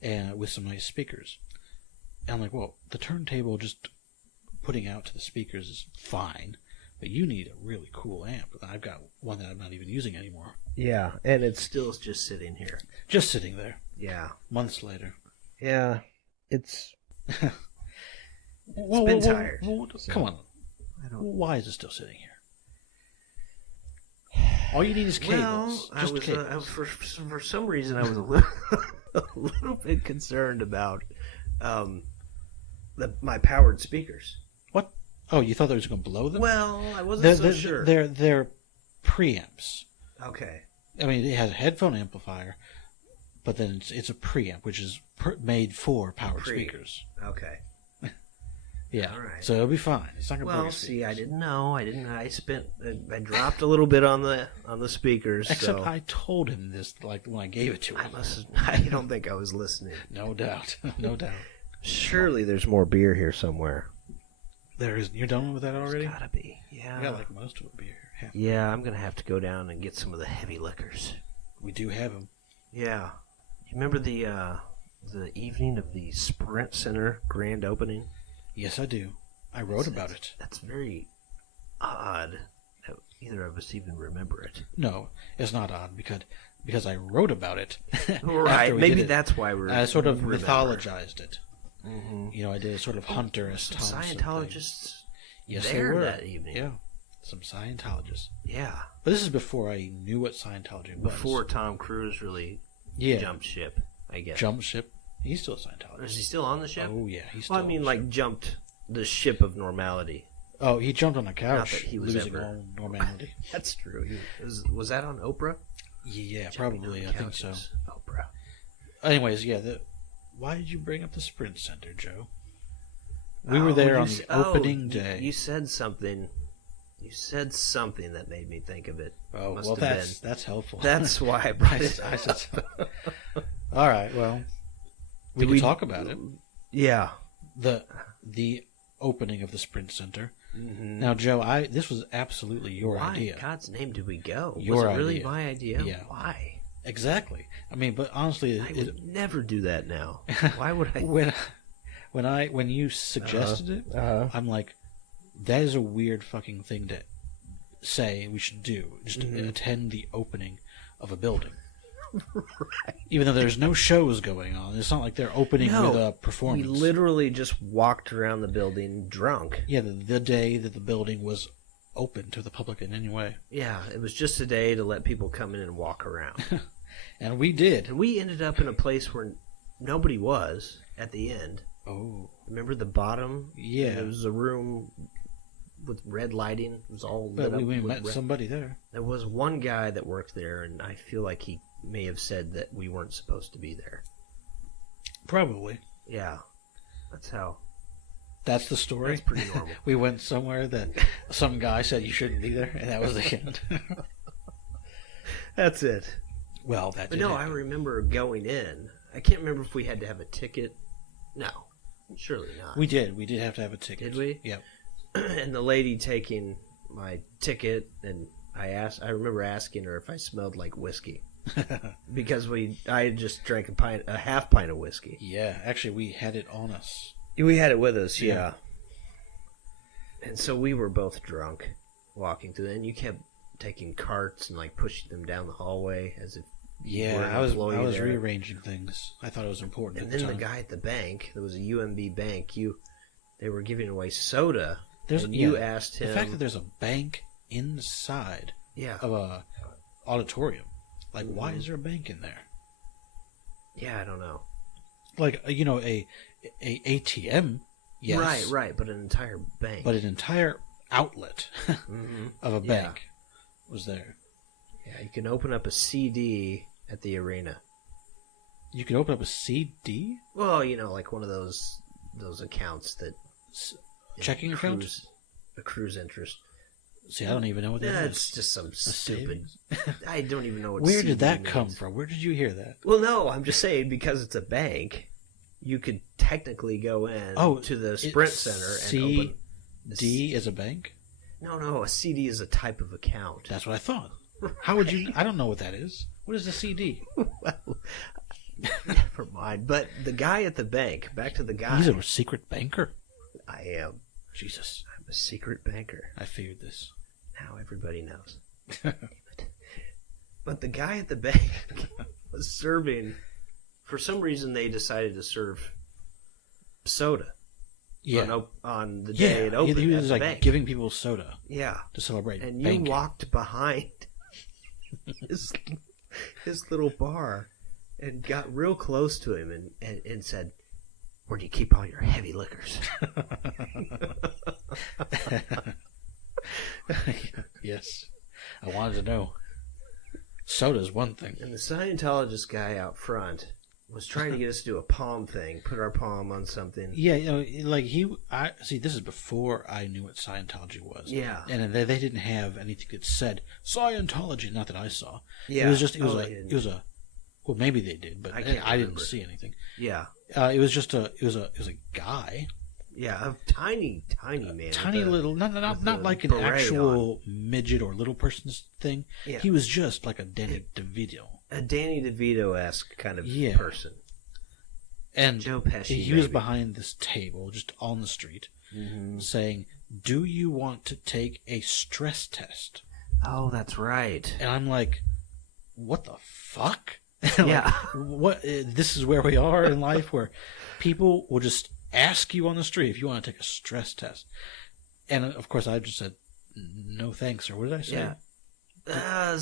and with some nice speakers. And I'm like, well, the turntable just putting out to the speakers is fine, but you need a really cool amp. I've got one that I'm not even using anymore. Yeah, and it's still just sitting here. Just sitting there. Yeah. Months later. Yeah, it's... Well, been tired. Come on. Why is it still sitting here? All you need is cables. Well, cables. For some reason, I was a little bit concerned about my powered speakers. What? Oh, you thought they was going to blow them? Well, I wasn't so sure. They're preamps. Okay. I mean, it has a headphone amplifier, but then it's a preamp, which is made for powered speakers. Okay. Yeah. All right. So it'll be fine. It's not going to break. Well, see, I didn't know. I dropped a little bit on the speakers. Except I told him this like when I gave it to him. I don't think I was listening. No doubt. No doubt. Surely there's more beer here somewhere. There is. You're done with that already? There's gotta be. Yeah. I got like most of the beer here. Yeah, I'm gonna have to go down and get some of the heavy liquors. We do have them. Yeah. You remember the evening of the Sprint Center grand opening? Yes, I do. I wrote about it. That's very odd that either of us even remember it. No, it's not odd because I wrote about it. Right. Maybe that's why I sort of mythologized it. Mm-hmm. I did a sort of hunterist. Some Scientologists. Yes, there they were that evening. Yeah, some Scientologists. Yeah. But this is before I knew what Scientology was. Before Tom Cruise really jumped ship, I guess. Jumped ship. He's still a Scientologist. Is he still on the ship? Oh, yeah. He's still jumped the ship of normality. Oh, he jumped on a couch. Not that he was losing all normality. That's true. Was that on Oprah? Yeah, probably. I think so. Oprah. Anyways, yeah. Why did you bring up the Sprint Center, Joe? We were there on the opening day. You said something. You said something that made me think of it. Oh, well, that's helpful. That's why I brought it up. I said so. All right, well... We can talk about it. Yeah. The opening of the Sprint Center. Mm-hmm. Now, Joe, this was absolutely your idea. Why in God's name did we go? Was it really my idea? Yeah. Why? Exactly. I mean, but honestly... I would never do that now. Why would I... when you suggested it, I'm like, that is a weird fucking thing to say we should do. Just attend the opening of a building. Right. Even though there's no shows going on. It's not like they're opening with a performance. We literally just walked around the building drunk. Yeah, the day that the building was open to the public in any way. Yeah, it was just a day to let people come in and walk around. And we did. And we ended up in a place where nobody was at the end. Oh. Remember the bottom? Yeah. It was a room with red lighting. It was all lit up. But we met somebody there. There was one guy that worked there, and I feel like he may have said that we weren't supposed to be there. Probably. Yeah. That's the story? That's pretty normal. We went somewhere that some guy said you shouldn't be there, and that was the end. That's it. Well, that But did no, happen. I remember going in. I can't remember if we had to have a ticket. No. Surely not. We did. We did have to have a ticket. Did we? Yep. And the lady taking my ticket and I remember asking her if I smelled like whiskey because I just drank a half pint of whiskey. Yeah, actually, we had it on us. We had it with us, yeah. And so we were both drunk walking through, and you kept taking carts and like pushing them down the hallway as if I was rearranging things. I thought it was important. And then the guy at the bank, there was a UMB bank. They were giving away soda. You asked him the fact that there's a bank inside of a auditorium. Like, why is there a bank in there? Yeah, I don't know. Like, a ATM, yes. Right, but an entire bank. But an entire outlet of a bank was there. Yeah, you can open up a CD at the arena. You can open up a CD? Well, like one of those accounts that... Checking account? Accrues interest. See, I don't even know what that is. It's just some stupid... I don't even know what Where CD did that means. come from? Where did you hear that? Well, no, I'm just saying because it's a bank, you could technically go in to the Sprint Center and open... CD is a bank? No, a CD is a type of account. That's what I thought. How would you... I don't know what that is. What is a CD? Well, never mind. But the guy at the bank, back to the guy... He's a secret banker? I am. Jesus. I'm a secret banker. I figured this. Now everybody knows. But the guy at the bank was serving... For some reason, they decided to serve soda. Yeah. On the day it opened. He was at like the bank. giving people soda. Yeah. To celebrate. And banking. you walked behind his little bar and got real close to him and said, "Where do you keep all your heavy liquors?" Yes. I wanted to know. Soda's one thing. And the Scientologist guy out front was trying to get us to do a palm thing, put our palm on something. Yeah, see, this is before I knew what Scientology was. Yeah. And they didn't have anything that said Scientology, not that I saw. Yeah. It was well, maybe they did, but I didn't see anything. Yeah. It was a guy. Yeah, a tiny man. Tiny little, not like an actual midget or little person's thing. Yeah. He was just like a Danny DeVito. A Danny DeVito-esque kind of person. And Joe Pesci. He was behind this table, just on the street, saying, "Do you want to take a stress test?" Oh, that's right. And I'm like, "What the fuck?" Yeah. What? This is where we are in life, where people will just ask you on the street if you want to take a stress test. And of course, I just said, "No thanks," or what did I say? Yeah.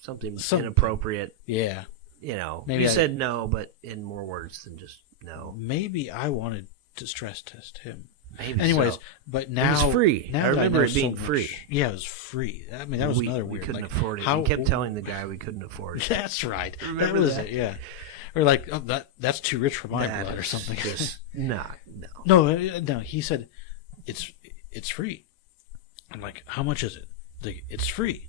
Something inappropriate. Yeah. Maybe you said no, but in more words than just no. Maybe I wanted to stress test him. Maybe. Anyways, so. but now it was free. Now I remember it being so free. Yeah, it was free. I mean, that was another weird. We couldn't afford it. We kept telling the guy we couldn't afford it. That's right. Remember that was that? it. Yeah. Or like, that's too rich for my blood, or something. No. He said, it's free. I'm like, how much is it? Like, it's free.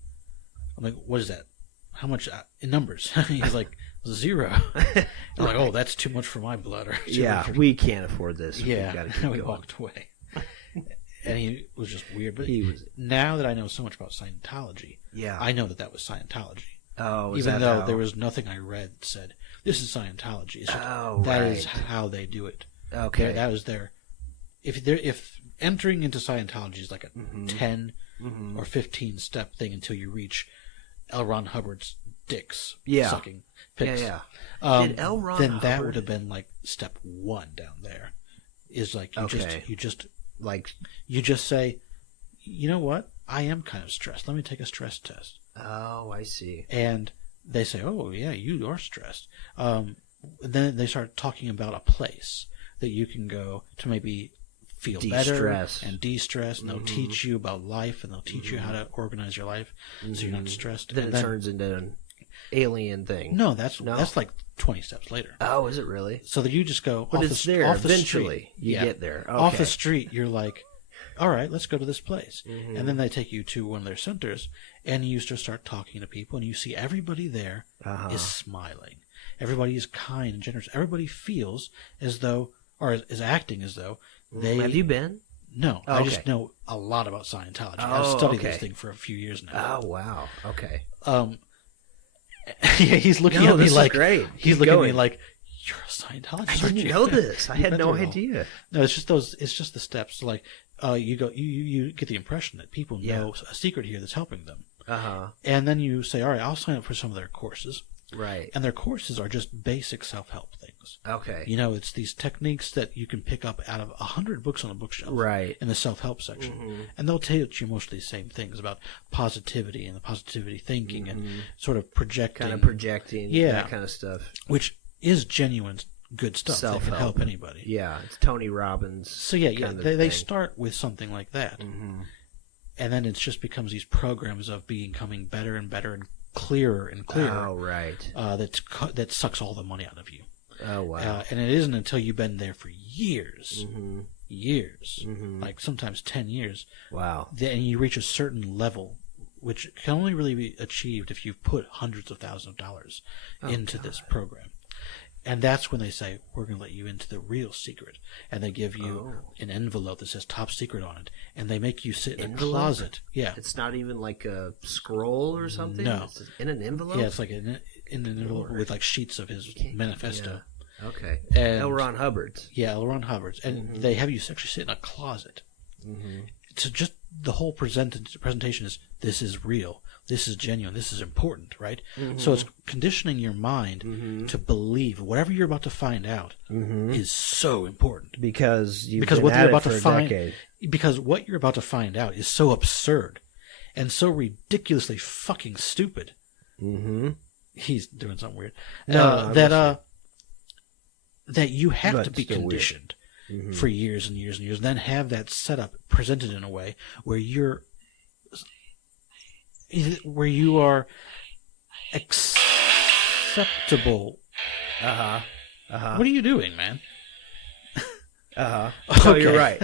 I'm like, what is that? How much in numbers? He's like, 0. I'm like, oh, that's too much for my blood. We can't afford this. Yeah, we walked away. And he was just weird. But now that I know so much about Scientology, I know that was Scientology. Oh, even though there was nothing I read that said this is Scientology. It's just, that is how they do it. Okay, that was their. If entering into Scientology is like a 10 or 15 step thing until you reach L. Ron Hubbard's dicks sucking pics. Did L. Ron then Hubbard... that would have been like step 1 down there. Is like you just say, you know what? I am kind of stressed. Let me take a stress test. Oh, I see. And they say, oh yeah, you are stressed. Then they start talking about a place that you can go to maybe feel better and de-stress, and they'll teach you about life, and they'll teach you how to organize your life so you're not stressed. Then it turns into an alien thing. No, that's like 20 steps later. Oh, is it really? So that you just go but off it's the, there. off the Eventually, street. you get there. Okay. Off the street, you're like, all right, let's go to this place. And then they take you to one of their centers, and you just start talking to people, and you see everybody there is smiling. Everybody is kind and generous. Everybody feels as though, or is acting as though they... Have you been? No, Oh, I okay. just know a lot about Scientology. Oh, I've studied okay. this thing for a few years now. Oh, wow. Okay. Yeah, he's looking at me this like is great. he's Keep looking going. at me like, you're a Scientologist. I aren't didn't you?" know this. I You've had been no through it all. idea. No, it's just those. It's just the steps. Like, you get the impression that people know a secret here that's helping them, and then you say, all right, I'll sign up for some of their courses. Right. And their courses are just basic self-help things. Okay. You know, it's these techniques that you can pick up out of 100 books on a bookshelf. Right. In the self-help section. And they'll teach you most of these same things about positivity and the positivity thinking and sort of projecting. Kind of projecting. That kind of stuff. Which is genuine good stuff. Self-help. That can help anybody. Yeah. It's Tony Robbins. So they start with something like that. And then it just becomes these programs of becoming better and better and clearer and clearer. Oh, right. That sucks all the money out of you. Oh, wow. And it isn't until you've been there for years, like sometimes 10 years. Wow. And you reach a certain level, which can only really be achieved if you've put hundreds of thousands of dollars into this program. And that's when they say, we're going to let you into the real secret. And they give you an envelope that says top secret on it. And they make you sit in a closet. Yeah. It's not even like a scroll or something? No. It's in an envelope? Yeah, it's like in an envelope with like sheets of his manifesto. Yeah. Okay. And L. Ron Hubbard's. Yeah, L. Ron Hubbard's. And they have you actually sit in a closet. So just the whole presentation is, this is real. This is genuine. This is important, right? So it's conditioning your mind to believe whatever you're about to find out is so important. Because what you're about to find, because what you're about to find out is so absurd and so ridiculously fucking stupid. He's doing something weird. That you have to be conditioned for years and years and years, and then have that setup presented in a way where you are acceptable. What are you doing, man? Oh, Okay. you're right.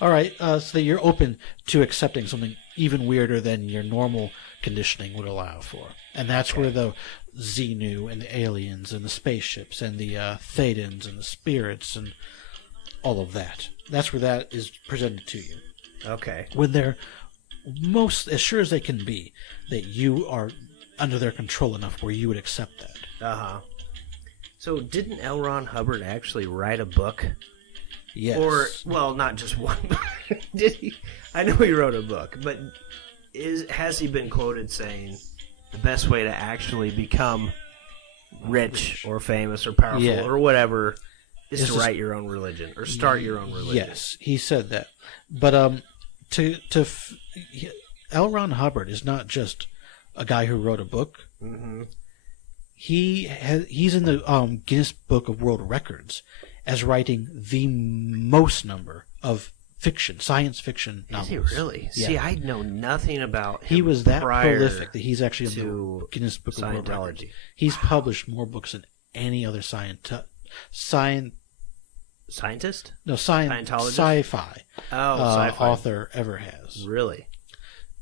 All right, so that you're open to accepting something even weirder than your normal conditioning would allow for. And that's where the Xenu and the aliens and the spaceships and the Thetans and the spirits and all of that. That's where that is presented to you. Okay. When they're most as sure as they can be that you are under their control enough where you would accept that. So didn't L. Ron Hubbard actually write a book? Yes. Or, well, not just one. Did he? I know he wrote a book, but has he been quoted saying the best way to actually become rich or famous or powerful or whatever is to write your own religion or start your own religion? Yes, he said that. But L. Ron Hubbard is not just a guy who wrote a book. He's in the Guinness Book of World Records as writing the most number of science fiction novels. Is he really? Yeah. See, I know nothing about him. He was that prior prolific that he's actually in the Guinness Book of World Records. He's published more books than any other scientist? No, sci-fi author ever has. Really?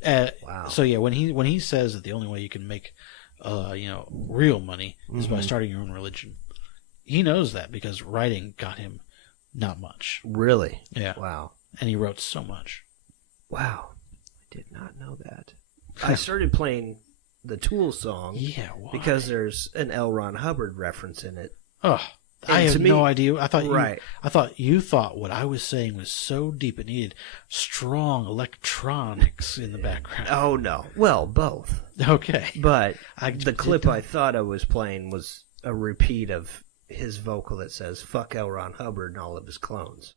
Wow. So yeah, when he says that the only way you can make real money is by starting your own religion, he knows that because writing got him not much. Really? Yeah. Wow. And he wrote so much. Wow. I did not know that. I started playing the Tool song. Yeah, why? Because there's an L. Ron Hubbard reference in it. Oh, I have no idea. I thought you thought what I was saying was so deep it needed strong electronics in the background. Oh no. Well, both. Okay. But the clip I thought I was playing was a repeat of his vocal that says "fuck L. Ron Hubbard" and all of his clones.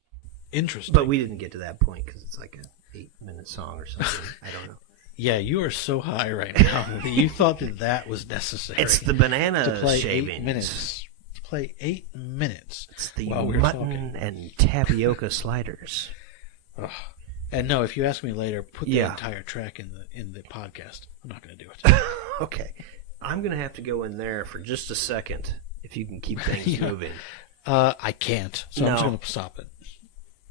Interesting. But we didn't get to that point because it's like an 8-minute song or something. I don't know. Yeah, you are so high right now that you thought that was necessary. It's the banana to play shavings. 8 minutes. To play 8 minutes. It's the mutton and tapioca sliders. Oh. And no, if you ask me later, put the entire track in the podcast. I'm not going to do it. Okay. I'm going to have to go in there for just a second if you can keep things moving. I can't, so I'm just going to stop it.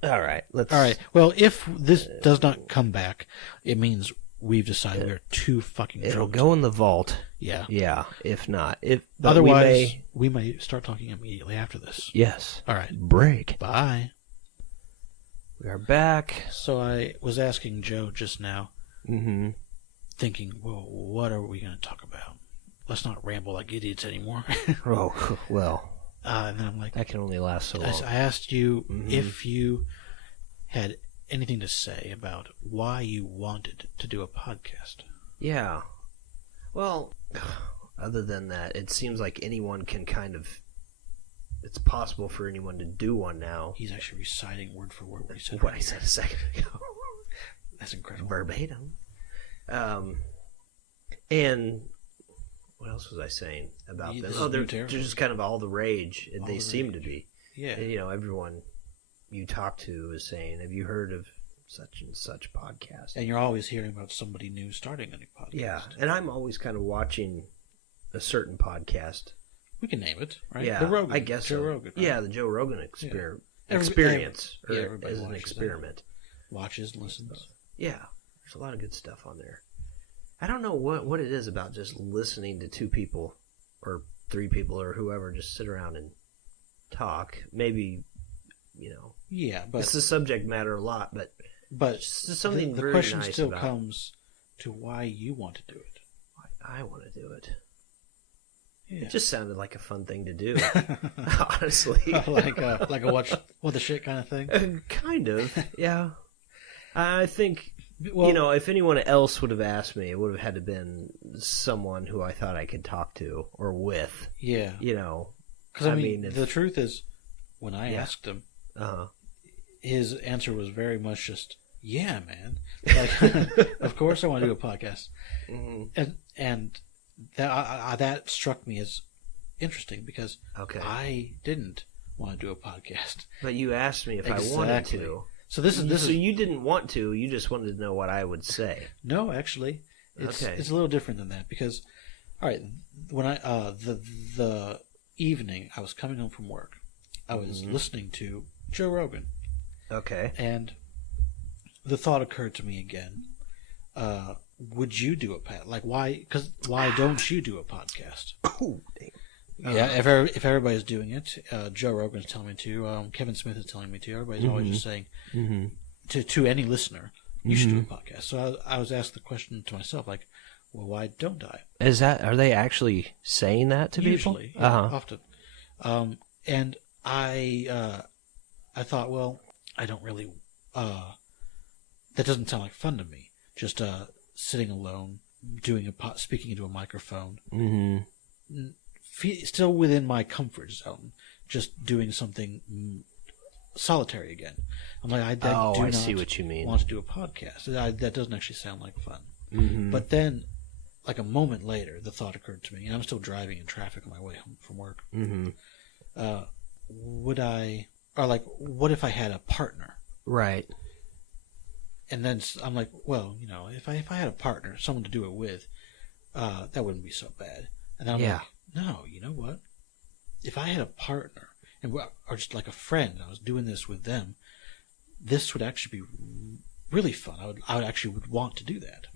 All right. All right. Well, if this does not come back, it means we've decided we're too fucking drunk. It'll go in the vault. Yeah. Yeah, if not. Otherwise, we may start talking immediately after this. Yes. All right. Break. Bye. We are back. So I was asking Joe just now, Mm-hmm. thinking, well, what are we going to talk about? Let's not ramble like idiots anymore. Oh, well. And then I'm like, That can only last so long. I asked you if you had anything to say about why you wanted to do a podcast. Yeah. Well, other than that, it seems like anyone can kind of... It's possible for anyone to do one now. He's actually reciting word for word what he said. What I said a second ago. That's incredible. Verbatim. And what else was I saying about them? Oh, they're just kind of all the rage. They seem to be. Yeah. And, everyone you talk to is saying, have you heard of such and such podcast? And you're always hearing about somebody new starting a new podcast. Yeah, and I'm always kind of watching a certain podcast. We can name it, right? Yeah, the Rogan. I guess Joe so. Rogan. Right? Yeah, the Joe Rogan experience. Everybody as an watches experiment. That. Watches, listens. Yeah, there's a lot of good stuff on there. I don't know what it is about just listening to two people or three people or whoever just sit around and talk. Maybe, Yeah, but it's the subject matter a lot, but it's something the very question nice still about comes to why you want to do it. why I want to do it. Yeah. It just sounded like a fun thing to do, honestly. like a what the shit kind of thing? Kind of, yeah. I think, Well, if anyone else would have asked me, it would have had to been someone who I thought I could talk to or with. Yeah. Because I mean, the truth is, when I asked him, Uh-huh. his answer was very much just, yeah, man. Like, of course I want to do a podcast. Mm-hmm. And that struck me as interesting because I didn't want to do a podcast. But you asked me if I wanted to. So this is so you didn't want to. You just wanted to know what I would say. No, actually, it's a little different than that because, all right, when I the evening I was coming home from work, I was listening to Joe Rogan. Okay. And the thought occurred to me again. Would you do a podcast? Like, why? Because why don't you do a podcast? Oh, dang. Yeah, if everybody's doing it, Joe Rogan's telling me to. Kevin Smith is telling me to. Everybody's always just saying to any listener, you should do a podcast. So I was asked the question to myself, like, well, why don't I? Are they actually saying that to people? Usually, often. And I thought, well, I don't really. That doesn't sound like fun to me. Just sitting alone, speaking into a microphone, still within my comfort zone, just doing something solitary again. I'm like, I see what you mean. Want to do a podcast. That doesn't actually sound like fun. But then, like a moment later, the thought occurred to me, and I'm still driving in traffic on my way home from work. What if I had a partner? Right. And then I'm like, well, if I had a partner, someone to do it with, that wouldn't be so bad. And then I'm like, no, you know what? If I had a partner, or just like a friend, and I was doing this with them, this would actually be really fun. I would actually want to do that.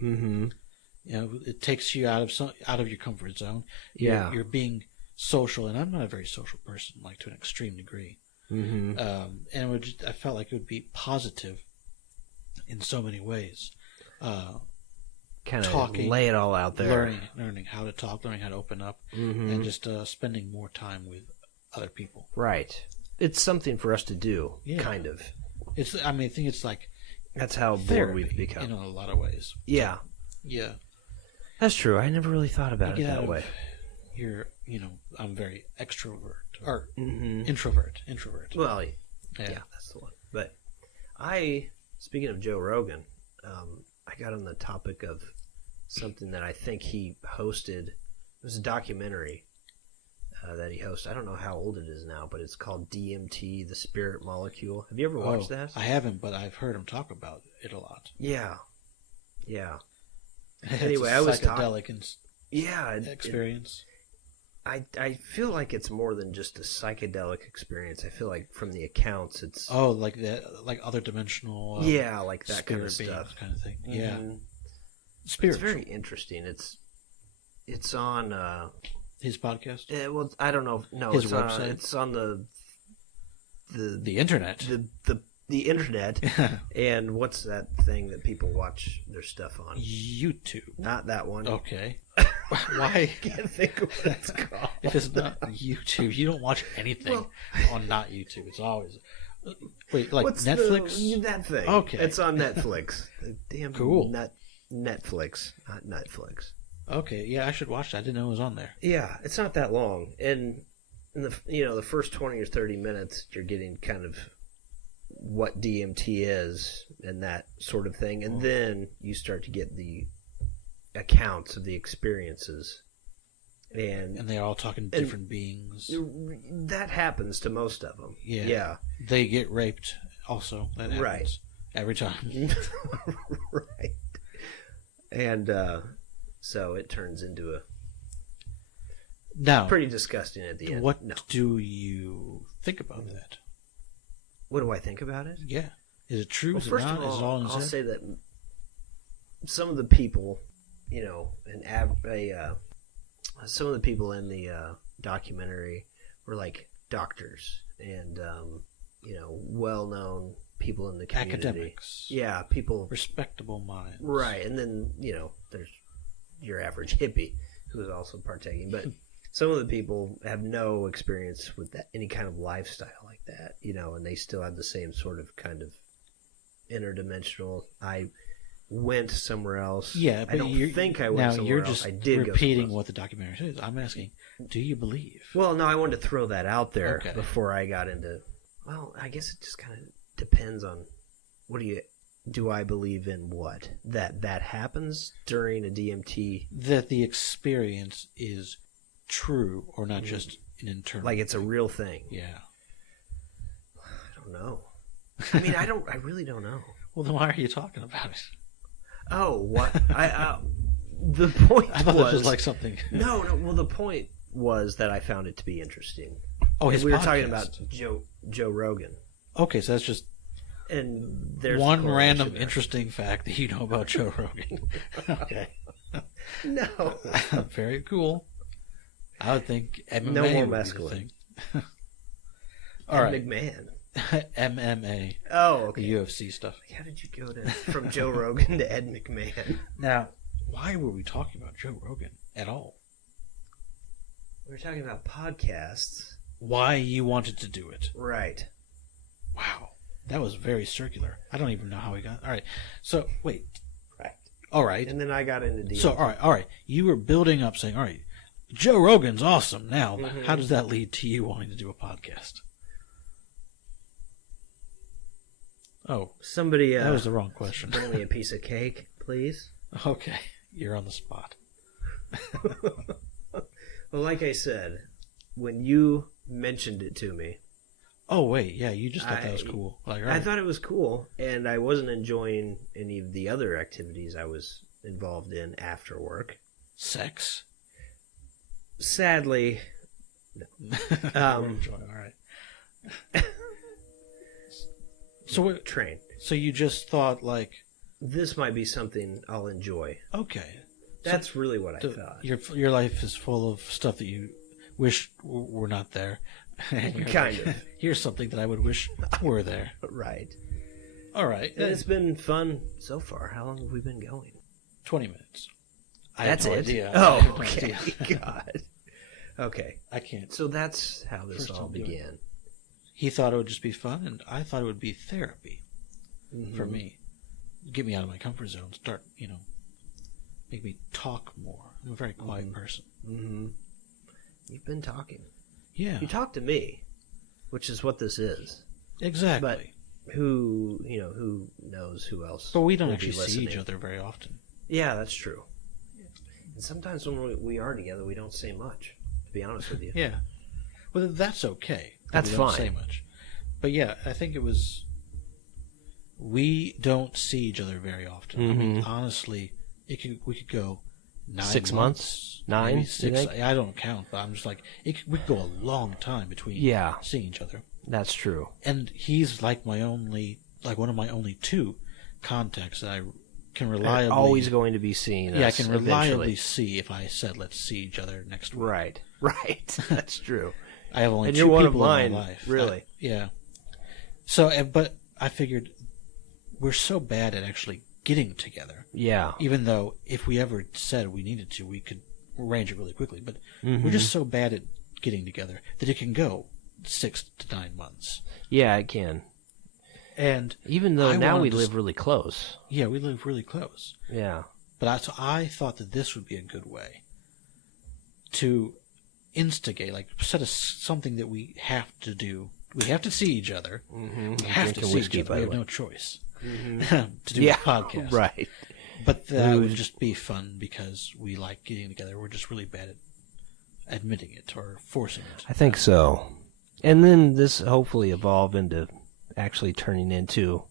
It takes you out of your comfort zone. You're being social, and I'm not a very social person, like to an extreme degree. And I felt like it would be positive in so many ways. Kind of lay it all out there. Learning how to talk, learning how to open up, and just spending more time with other people. Right. It's something for us to do, kind of. I think it's like that's how bored we've become. In a lot of ways. Yeah. Yeah. That's true. I never really thought about it that way. I'm very extrovert or introvert. Well, yeah, that's the one. But speaking of Joe Rogan, I got on the topic of something that I think he hosted. It was a documentary that he hosted. I don't know how old it is now, but it's called DMT, The Spirit Molecule. Have you ever watched that? I haven't, but I've heard him talk about it a lot. Yeah. Yeah. Anyway, I was psychedelic experience. I feel like it's more than just a psychedelic experience. I feel like from the accounts, it's like that, like other dimensional, like that kind of stuff, kind of thing. Yeah, spiritual. It's very interesting. It's on his podcast. Well, I don't know. No, his website. It's on the internet. the internet. And what's that thing that people watch their stuff on? YouTube. Not that one. Okay. Why? I can't think of what it's called. If it's not YouTube, you don't watch anything on not YouTube. It's always... Wait, like what's Netflix? That thing. Okay. It's on Netflix. The damn cool. Netflix, not Netflix. Okay, yeah, I should watch that. I didn't know it was on there. Yeah, it's not that long. And in the first 20 or 30 minutes, you're getting kind of what DMT is and that sort of thing. And then you start to get the accounts of the experiences. And they're all talking to different beings. That happens to most of them. Yeah. They get raped also. That happens right. Every time. Right. And so it turns into now, pretty disgusting at the end. What do you think about that? What do I think about it? Yeah. Is it true? Well, Is it first not? of all, Is it all in his I'll head? say that some of the people, some of the people in the documentary were like doctors and well-known people in the community. Academics. Yeah, people. Respectable minds. Right, and then there's your average hippie who is also partaking, but some of the people have no experience with any kind of lifestyle like that, and they still have the same sort of kind of interdimensional. I went somewhere else. Yeah, but I don't think I went somewhere else. Just I did repeating what the documentary says. I'm asking, do you believe? Well, no, I wanted to throw that out there before I got into. Well, I guess it just kind of depends on do I believe in what that happens during a DMT, that the experience is true or not just an internal, like it's a real thing. Yeah, I don't know. I mean, I really don't know. Well, then why are you talking about it? Oh, what? The point I thought was this was like something. No. Well, the point was that I found it to be interesting. Oh, we were podcast. talking about Joe Rogan. Okay, so that's just there's one random interesting fact that you know about Joe Rogan. Okay. No. Very cool. I would think MMA no more would masculine. Be the thing. All right. McMahon. MMA. Oh, okay. The UFC stuff. How did you go from Joe Rogan to Ed McMahon? Now, why were we talking about Joe Rogan at all? We were talking about podcasts. Why you wanted to do it. Right. Wow. That was very circular. I don't even know how we got... All right. So, wait. Right. All right. And then I got into DMT. So, all right. You were building up saying, all right, Joe Rogan's awesome. Now, how does that lead to you wanting to do a podcast? Oh. Somebody... that was the wrong question. Bring me a piece of cake, please. Okay. You're on the spot. Well, like I said, when you mentioned it to me... Oh, wait. Yeah, you just thought that was cool. Like, right. I thought it was cool, and I wasn't enjoying any of the other activities I was involved in after work. Sex? Sadly, no. All right. So train. So you just thought, like... This might be something I'll enjoy. Okay. That's really what I thought. Your life is full of stuff that you wish were not there. Kind of. Here's something that I would wish were there. Right. All right. And it's been fun so far. How long have we been going? 20 minutes. That's no it? idea. Oh, okay. God. Okay. I can't. So that's how this all began. He thought it would just be fun, and I thought it would be therapy for me. Get me out of my comfort zone. Start, make me talk more. I'm a very quiet person. Mm-hmm. You've been talking. Yeah. You talk to me, which is what this is. Exactly. But who knows who else? But we don't actually see each other very often. Yeah, that's true. And sometimes when we are together, we don't say much, to be honest with you. Yeah. Well, that's okay. That's we fine. Don't say much. But yeah, I think it was... We don't see each other very often. I mean, honestly, we could go 9 6 months? 9? Maybe 6. I don't count, but I'm just like, we could go a long time between seeing each other. That's true. And he's like one of my only 2 contacts that I can reliably... They're always going to be seen. Yeah, I can reliably see if I said, let's see each other next week. Right. That's true. I have only and 2 you're people one of mine, in my life. really. Yeah. So, but I figured we're so bad at actually getting together. Yeah. Even though if we ever said we needed to, we could arrange it really quickly. But we're just so bad at getting together that it can go 6 to 9 months. Yeah, it can. And even though now we live really close. Yeah, we live really close. Yeah. But I thought that this would be a good way to instigate, like set something that we have to do. We have to see each other. We have to see each other. We have no choice to do a podcast. Right. But that would just be fun because we like getting together. We're just really bad at admitting it or forcing it. I think so. And then this hopefully evolve into actually turning into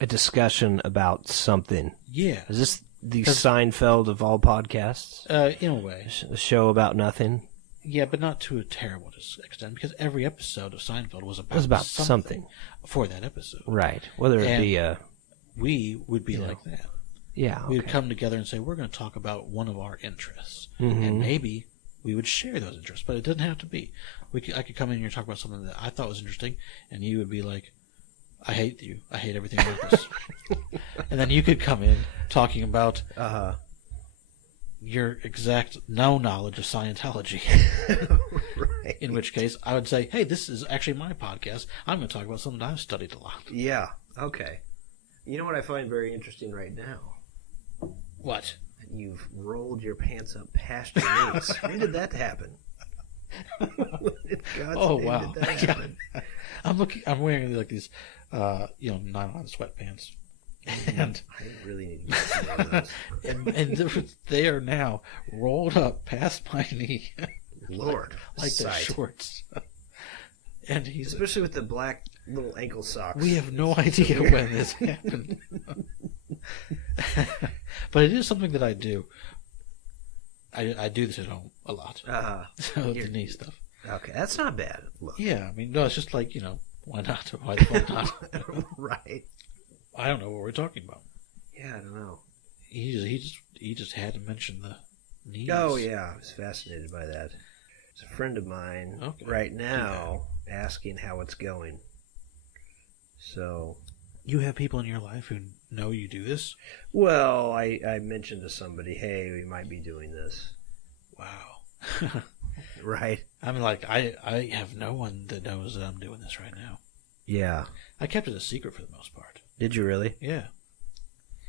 a discussion about something. Yeah. Is this the Seinfeld of all podcasts? In a way. A show about nothing? Yeah, but not to a terrible extent, because every episode of Seinfeld was about something for that episode. Right. Whether it be we would be like that. Yeah. We would come together and say, we're going to talk about one of our interests. And maybe we would share those interests, but it doesn't have to be. I could come in here and talk about something that I thought was interesting, and you would be like, I hate you. I hate everything about this. And then you could come in talking about your exact no knowledge of Scientology. Right. In which case, I would say, hey, this is actually my podcast. I'm going to talk about something I've studied a lot. Yeah. Okay. You know what I find very interesting right now? What? You've rolled your pants up past your knees. When did that happen? Wow! Did that happen? I'm wearing like these, nylon sweatpants, and I really need to get some of those. and they are now rolled up past my knee. Lord, like they're shorts. And he's especially with the black little ankle socks. We have no idea when this happened. But it is something that I do. I do this at home a lot. So the knee stuff. Okay, that's not bad. Look. Yeah, I mean, no, it's just like, why not? Why the fuck not? Right. I don't know what we're talking about. Yeah, I don't know. He just had to mention the knees. Oh yeah, I was fascinated by that. There's a friend of mine right now asking how it's going. So, you have people in your life who know you do this? Well, I mentioned to somebody, hey, we might be doing this. Wow. Right? I mean, like, I have no one that knows that I'm doing this right now. Yeah. I kept it a secret for the most part. Did you really? Yeah.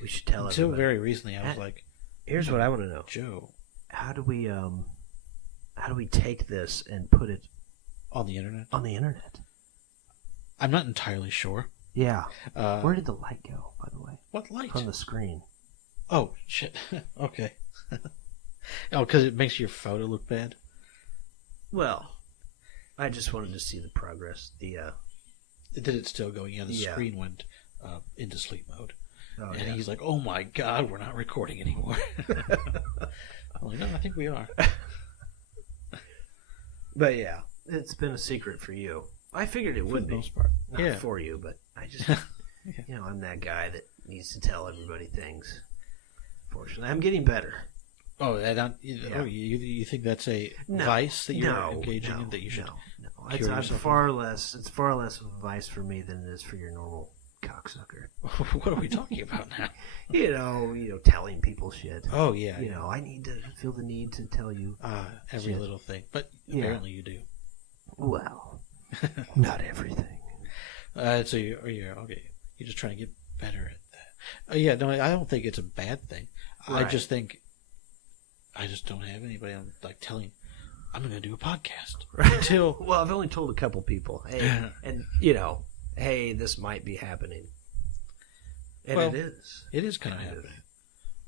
We should tell Until everybody. very recently, I was like, here's what I want to know. Joe. How do we take this and put it on the internet? On the internet. I'm not entirely sure. Yeah. Where did the light go, by the way? What light? From the screen. Oh, shit. Okay. Oh, because it makes your photo look bad? Well, I just wanted to see the progress. Did it still going? Yeah, the screen went into sleep mode. Oh, and he's like, oh my God, we're not recording anymore. I'm like, no, I think we are. But yeah, it's been a secret for you. I figured it would be. For the most part. Not for you, but I just, I'm that guy that needs to tell everybody things. Fortunately, I'm getting better. Oh, you think that's a vice that you're engaging in that you should? No. It's far less of a vice for me than it is for your normal cocksucker. What are we talking about now? Telling people shit. Oh yeah. I need to feel the need to tell you every little thing, but apparently you do. Well, not everything. So you're okay. You're just trying to get better at that. No, I don't think it's a bad thing. Right. I just think I just don't have anybody I'm like telling I'm going to do a podcast until. Well, I've only told a couple people, hey, and hey, this might be happening, and it is. It is kind of happening.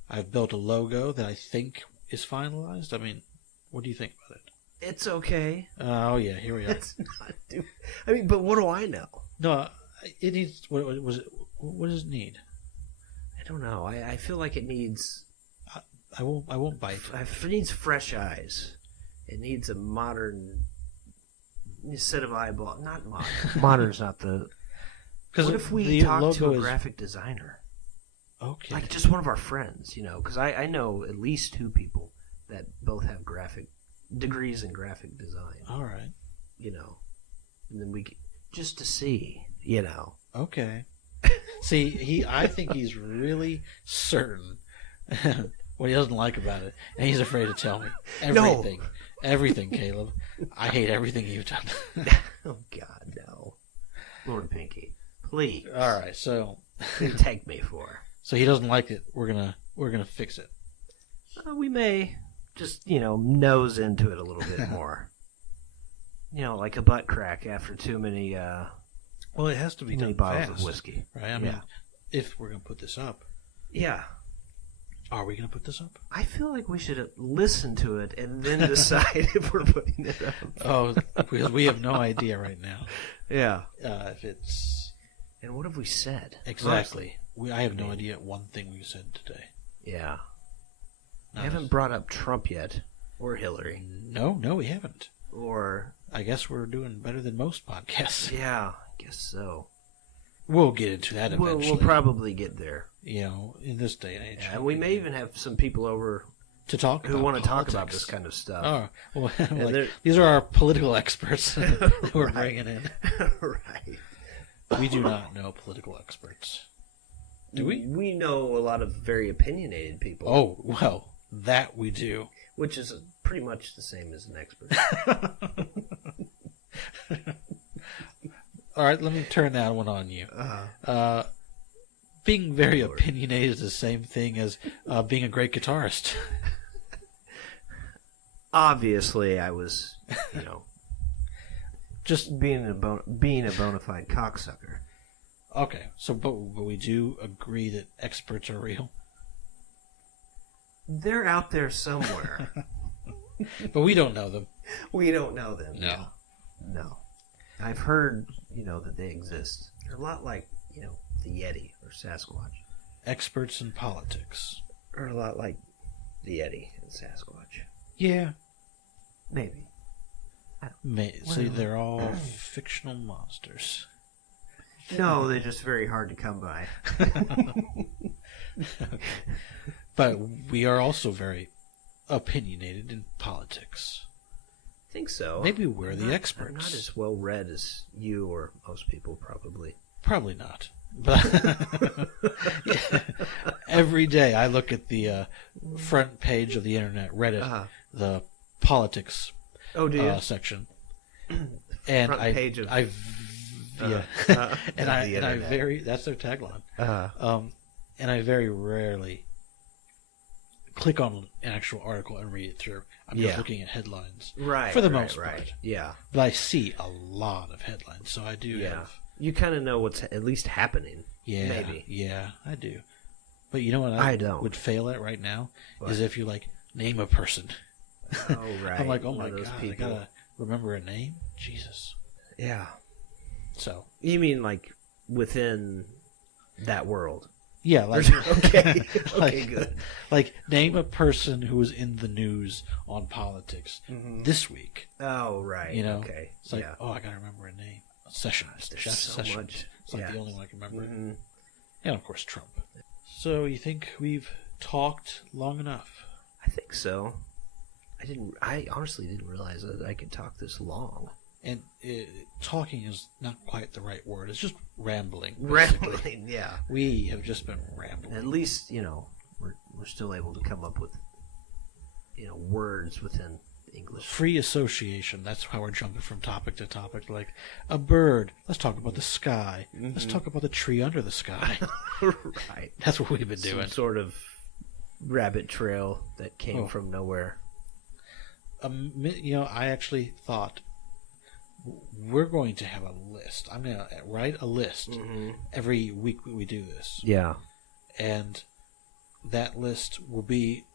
I've built a logo that I think is finalized. I mean, what do you think about it? It's okay. Oh yeah, here we are. It's not. But what do I know? No, it needs. What was it? What does it need? I don't know. I feel like it needs. I won't bite. It needs fresh eyes. It needs a modern set of eyeballs. Not modern. Modern's not the. What if we talk to a graphic designer? Okay. Like just one of our friends, because I know at least 2 people that both have graphic degrees in graphic design. All right. And then we just to see, Okay. See, I think he's really certain what he doesn't like about it, and he's afraid to tell me everything. No. Everything, Caleb. I hate everything you've done. Oh God, no, Lord Pinky, please. All right, so what do you take me for? So he doesn't like it. We're gonna fix it. We may just nose into it a little bit more. Like a butt crack after too many. Well, it has to be done bottles fast, of whiskey, right? I mean, if we're gonna put this up, yeah. Are we gonna put this up? I feel like we should listen to it and then decide if we're putting it up. Oh, because we have no idea right now. Yeah. If it's. And what have we said? Exactly. I have no idea one thing we said today. Yeah. We haven't brought up Trump yet, or Hillary. No, we haven't. Or I guess we're doing better than most podcasts. Yeah, I guess so. We'll get into that eventually. We'll probably get there. In this day and age. Yeah, and we may even have some people over to talk who want to talk about this kind of stuff. Oh, well, these are our political experts who we're bringing in. Right. We do not know political experts. Do we? We know a lot of very opinionated people. Oh, well, that we do. Which is pretty much the same as an expert. All right, let me turn that one on you. Being very opinionated is the same thing as being a great guitarist. Obviously, I was, just being a bona fide cocksucker. Okay, so but we do agree that experts are real. They're out there somewhere. But we don't know them. We don't know them. No. I've heard, that they exist. They're a lot like, the Yeti or Sasquatch. Experts in politics. Or a lot like the Yeti and Sasquatch. Yeah. Maybe. See, they're all fictional monsters. No, they're just very hard to come by. But we are also very opinionated in politics. I think so. Maybe we're the experts. I'm not as well read as you or most people, probably. Probably not. But every day I look at the front page of the internet, Reddit, the politics section, and that's their tagline. And I very rarely click on an actual article and read it through. I'm just looking at headlines, right? For the most part, yeah. But I see a lot of headlines, so I do have. You kind of know what's at least happening. Yeah, maybe. Yeah, I do. But you know what I don't. would fail at right now is if you name a person. Oh right. I'm like, oh my god, I gotta remember a name. Jesus. Yeah. So you mean within that world? Yeah, okay. Okay, good. Name a person who was in the news on politics this week. Oh, right. Okay. It's I gotta remember a name. Sessions. There's so much. It's the only one I can remember. Mm-hmm. And of course Trump. So you think we've talked long enough? I think so. I honestly didn't realize that I could talk this long. And talking is not quite the right word. It's just rambling. Basically. Rambling, yeah. We have just been rambling. At least, we're still able to come up with, words within English. Free association. That's how we're jumping from topic to topic. Like a bird. Let's talk about the sky. Mm-hmm. Let's talk about the tree under the sky. Right. That's what we've been doing. Some sort of rabbit trail that came from nowhere. I actually thought we're going to have a list. I'm going to write a list every week we do this. Yeah. And that list will be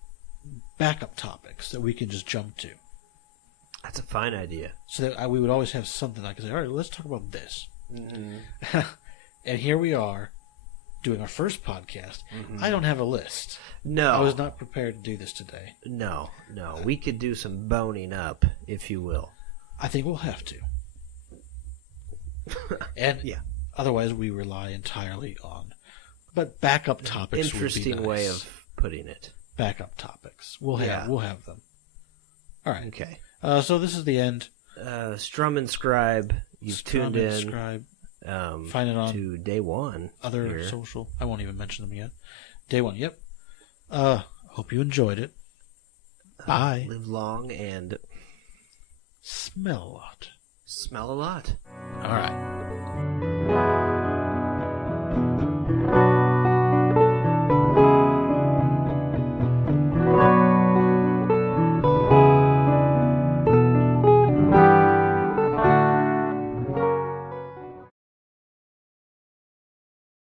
backup topics that we can just jump to. That's a fine idea. So that we would always have something like, all right, let's talk about this. Mm-hmm. And here we are doing our first podcast. Mm-hmm. I don't have a list. No. I was not prepared to do this today. No. We could do some boning up, if you will. I think we'll have to. And otherwise we rely entirely on. But backup topics Interesting would be nice. Way of putting it. Backup topics. We'll have them. All right. Okay. So this is the end. Strum and Scribe. You've tuned in. Scribe. Find it on to Day One. other here. social. I won't even mention them yet. Day One. Yep. Hope you enjoyed it. Bye. Live long and Smell a lot. smell a lot. All right.